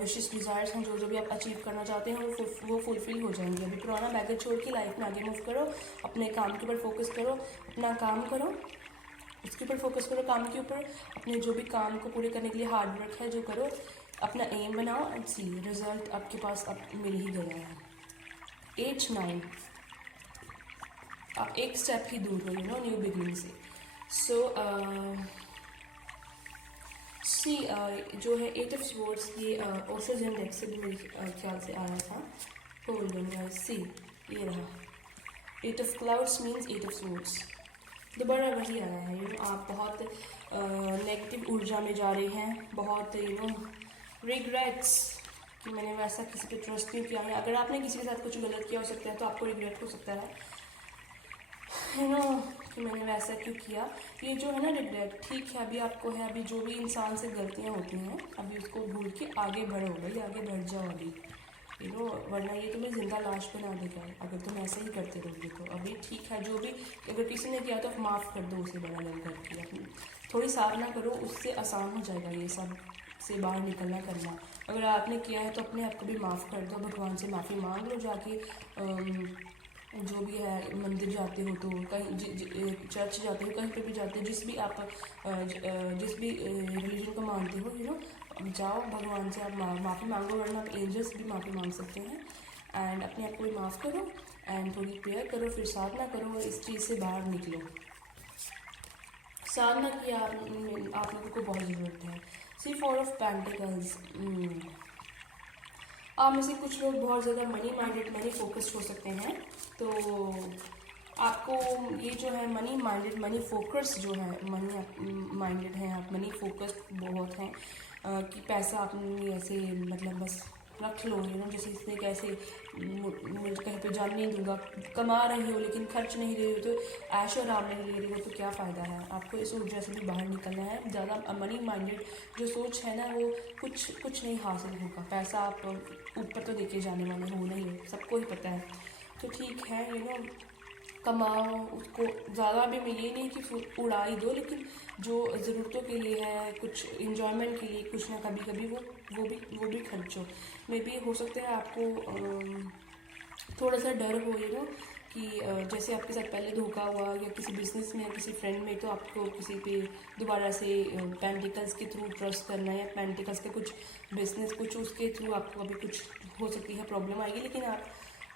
विशेस डिज़ायर्स हैं, जो भी आप अचीव करना चाहते हैं, वो फुलफिल हो जाएंगे। अभी पुराना बैगेज छोड़ के लाइफ में आगे मूव करो, अपने काम के ऊपर फोकस करो, अपना काम करो, उसके ऊपर फोकस करो, काम के ऊपर, अपने जो भी काम को पूरे करने के लिए हार्ड वर्क है जो करो, अपना एम बनाओ, एंड सी रिजल्ट आपके पास अब मिल ही गया है। 8 9, आप एक स्टेप ही दूर हो न्यू बिगनिंग से। सो सी जो है 8 ऑफ स्वॉर्ड्स, ये ओशो जेनेक्ट से भी मेरे ख्याल से आया था। होल्ड ऑन गाइस, सी ये रहा 8 of clouds means 8 of swords, दोबारा वही आया है। आप बहुत नेगेटिव ऊर्जा में जा रहे हैं, बहुत रिग्रेट्स कि मैंने वैसा किसी पे ट्रस्ट नहीं किया है। अगर आपने किसी के साथ कुछ गलत किया हो सकता है तो आपको रिग्रेट हो सकता है कि मैंने वैसा क्यों किया। ये जो है ना रिग्रेट, ठीक है अभी आपको है, अभी जो भी इंसान से गलतियाँ होती हैं अभी उसको भूल के आगे बढ़ो भाई, आगे बढ़ जाओ अभी, वरना ये तुम्हें जिंदा लाश बना देगा अगर तुम ऐसे ही करते रहोगे। तो अभी ठीक है, जो भी अगर किसी ने किया तो माफ़ कर दो उसे, बड़ा नहीं करके अपनी थोड़ी साधना करो, उससे आसान हो जाएगा ये सब से बाहर निकलना करना। अगर आपने किया है तो अपने आप को भी माफ़ कर दो, भगवान से माफ़ी मांग लो जाके, जो भी है मंदिर जाते हो तो कहीं चर्च जाते हो, कहीं पे भी जाते हो, जिस भी रिलीजन को मानते हो, जाओ भगवान से आप माफ़ी मांगो, वरना आप एंजल्स भी माफ़ी मांग सकते हैं। एंड अपने आप को भी माफ़ करो एंड थोड़ी प्रेयर करो, फिर साधना करो और इस चीज़ से बाहर निकलो। साधना की आप लोगों को बहुत ज़रूरत है। सी 4 ऑफ पेंटिकल्स, आप में से कुछ लोग बहुत ज़्यादा मनी माइंडेड, मनी फोकस्ड हो सकते हैं। तो आपको ये जो है मनी माइंडेड, मनी फोकस जो है, मनी माइंडेड हैं आप, मनी फोकस्ड बहुत हैं कि पैसा आपने ऐसे मतलब बस रख लो, जैसे इसने कैसे कहीं पे जान नहीं दूंगा, कमा रहे हो लेकिन खर्च नहीं रहे हो, तो ऐश और आराम नहीं ले रहे हो, तो क्या फ़ायदा है। आपको इस ऊर्जा से भी बाहर निकलना है। ज़्यादा मनी माइंडेड जो सोच है ना, वो कुछ नहीं हासिल होगा। पैसा आप ऊपर तो लेके जाने वाले हो नहीं हो, सबको ही पता है। तो ठीक है, कमाओ उसको, ज़्यादा भी मैं ये नहीं कि उड़ा ही दो, लेकिन जो ज़रूरतों के लिए है, कुछ इंजॉयमेंट के लिए कुछ ना कभी कभी वो भी खर्चो। मे भी हो सकता है आपको थोड़ा सा डर हो कि जैसे आपके साथ पहले धोखा हुआ या किसी बिजनेस में या किसी फ्रेंड में, तो आपको किसी पे दोबारा से पेंटिकल्स के थ्रू ट्रस्ट करना है, या पेंटिकल्स का कुछ बिजनेस कुछ उसके थ्रू आपको अभी कुछ हो सकती है प्रॉब्लम आएगी। लेकिन आप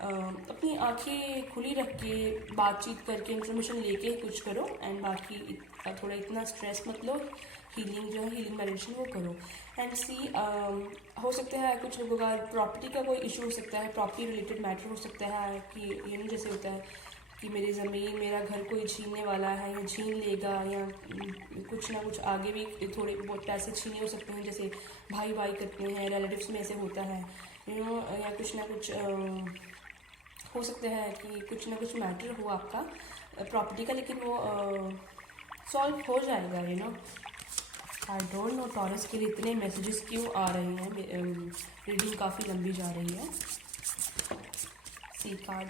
अपनी आंखें खुली रख के बातचीत करके इन्फॉर्मेशन लेके कुछ करो। एंड बाकी थोड़ा इतना स्ट्रेस मत लो, हीलिंग जो है, हीलिंग मेडिटेशन वो करो। एंड सी हो सकता है कुछ लोगों का प्रॉपर्टी का कोई इशू हो सकता है, प्रॉपर्टी रिलेटेड मैटर हो सकता है कि जैसे होता है कि मेरी ज़मीन, मेरा घर कोई छीनने वाला है या छीन लेगा, या कुछ ना कुछ आगे भी थोड़े बहुत पैसे छीने हो सकते हैं, जैसे भाई करते हैं, रिलेटिव्स में ऐसे होता है, या कुछ ना कुछ हो सकता है कि कुछ ना कुछ मैटर हो आपका प्रॉपर्टी का, लेकिन वो सॉल्व हो जाएगा। आई डोंट नो टॉरस के लिए इतने मैसेजेस क्यों आ रहे हैं, रीडिंग काफ़ी लंबी जा रही है। See card,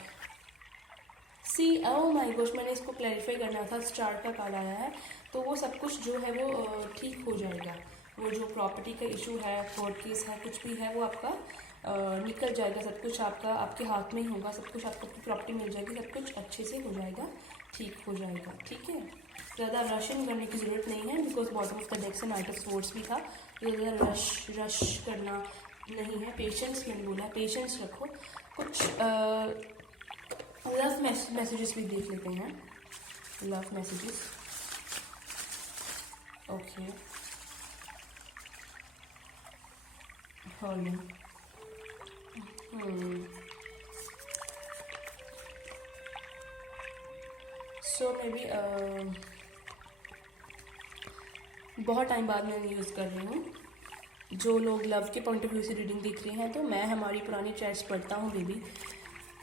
see, oh my gosh, मैंने इसको क्लैरिफाई करना था, स्टार का कार्ड आया है, तो वो सब कुछ जो है वो ठीक हो जाएगा। वो जो प्रॉपर्टी का इशू है, कोर्ट केस है, कुछ भी है, वो आपका निकल जाएगा। सब कुछ आपके हाथ में ही होगा, सब कुछ आपको प्रॉपर्टी मिल जाएगी, सब कुछ अच्छे से हो जाएगा, ठीक हो जाएगा। ठीक है, ज़्यादा रशिंग करने की ज़रूरत नहीं है, because bottom of the deck से नाइट ऑफ सोर्ड्स भी था। ज़्यादा रश करना नहीं है, पेशेंस मैंने बोला, पेशेंस रखो। कुछ लव मैसेजेस भी देख लेते हैं, love messages. Okay, holding, so may be बहुत टाइम बाद मैं यूज़ कर रही हूँ। जो लोग लव के पॉइंट ऑफ व्यू से रीडिंग देख रहे हैं, तो मैं हमारी पुरानी चैट्स पढ़ता हूँ बेबी,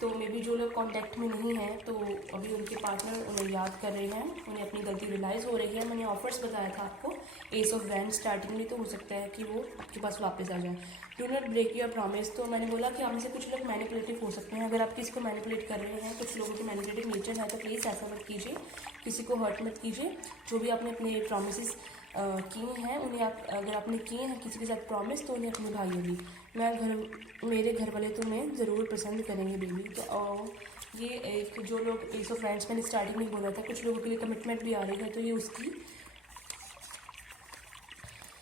तो मे बी जो लोग कांटेक्ट में नहीं हैं, तो अभी उनके पार्टनर उन्हें याद कर रहे हैं, उन्हें अपनी गलती रियलाइज़ हो रही है। मैंने ऑफर्स बताया था आपको, एस ऑफ वैंड स्टार्टिंग में, तो हो सकता है कि वो आपके पास वापस आ जाए। Do not break your promise, तो मैंने बोला कि आप में से कुछ लोग मैनिपुलेटिव हो सकते हैं। अगर आप किसी को मैनिपुलेट कर रहे हैं, कुछ लोगों की मैनिपुलेटिव नेचर है, तो प्लीज़ ऐसा मत कीजिए, किसी को हर्ट मत कीजिए। जो भी आपने अपने प्रॉमिसेस किए हैं, उन्हें अगर आपने किए हैं किसी के साथ प्रॉमिस, तो उन्हें अपनी भाई होगी। मेरे घर वाले तुम्हें ज़रूर पसंद करेंगे बेबी। तो ये एक जो लोग एस ऑफ फ्रेंड्स मैंने स्टार्टिंग में बोला था, कुछ लोगों के लिए कमिटमेंट भी आ रही है, तो ये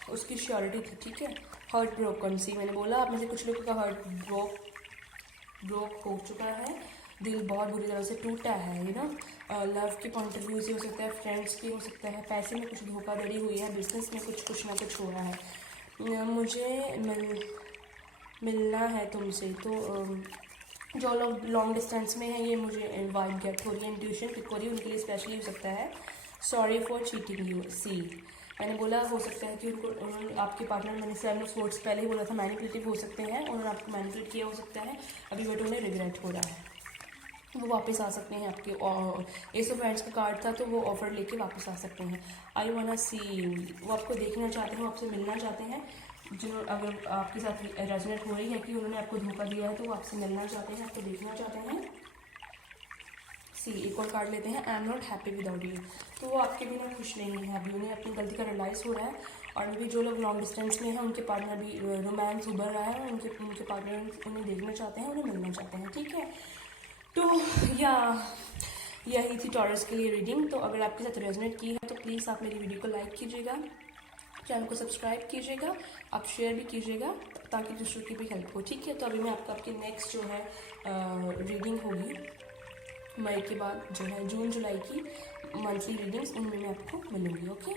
उसकी श्योरिटी थी। ठीक है, हर्ट ब्रोकन, सी मैंने बोला आप में से कुछ लोगों का हर्ट ब्रोक हो चुका है, दिल बहुत बुरी तरह से टूटा है। लव के पॉइंट ऑफ व्यू से हो सकता है, फ्रेंड्स की हो सकता है, पैसे में कुछ धोखाधड़ी हुई है, बिजनेस में कुछ ना कुछ हो रहा है। मुझे मिलना है तुमसे, तो जो लोग लॉन्ग डिस्टेंस में हैं, ये मुझे वाइब गेट हो रही है, इंट्यूशन पिक हो रही है, उनके लिए स्पेशली हो सकता है। सॉरी फॉर चीटिंग यू, सी मैंने बोला हो सकता है कि उन्होंने आपके पार्टनर, मैंने 7 ऑफ सोर्ड्स पहले ही बोला था, मैनिपुलेटिव हो सकते हैं, उन्होंने आपको मैनिपुलेट किया हो सकता है अभी, बट उन्हें रिग्रेट हो रहा है। वो वापस आ सकते हैं। आपके एस ऑफ हैंड्स का कार्ड था तो वो ऑफर लेके वापस आ सकते हैं। आई वाना सी यू, वो आपको देखना चाहते हैं, वो आपसे मिलना चाहते हैं। अगर आपके साथ रेजोनेट हो रही है कि उन्होंने आपको धोखा दिया है तो वो आपसे मिलना चाहते हैं, आपको देखना चाहते हैं। सी, एक और कार्ड लेते हैं, I am not happy without you. तो वो आपके बिना खुश नहीं है, अभी उन्हें अपनी गलती का रियलाइज़ हो रहा है। और अभी जो लोग लॉन्ग डिस्टेंस में हैं उनके पार्टनर भी रोमांस उभर रहा है, उनके पार्टनर उन्हें देखना चाहते हैं, उन्हें मिलना चाहते हैं। ठीक है, तो यही थी टॉरस के लिए रीडिंग। तो अगर आपके साथ रेजोनेट की है तो प्लीज़ आप मेरी वीडियो को लाइक कीजिएगा, चैनल को सब्सक्राइब कीजिएगा, आप शेयर भी कीजिएगा ताकि दूसरों की भी हेल्प हो। ठीक है, तो अभी मैं आपकी नेक्स्ट जो है रीडिंग होगी मई के बाद, जो है जून जुलाई की मंथली रीडिंग्स, उनमें मैं आपको मिलूंगी। ओके।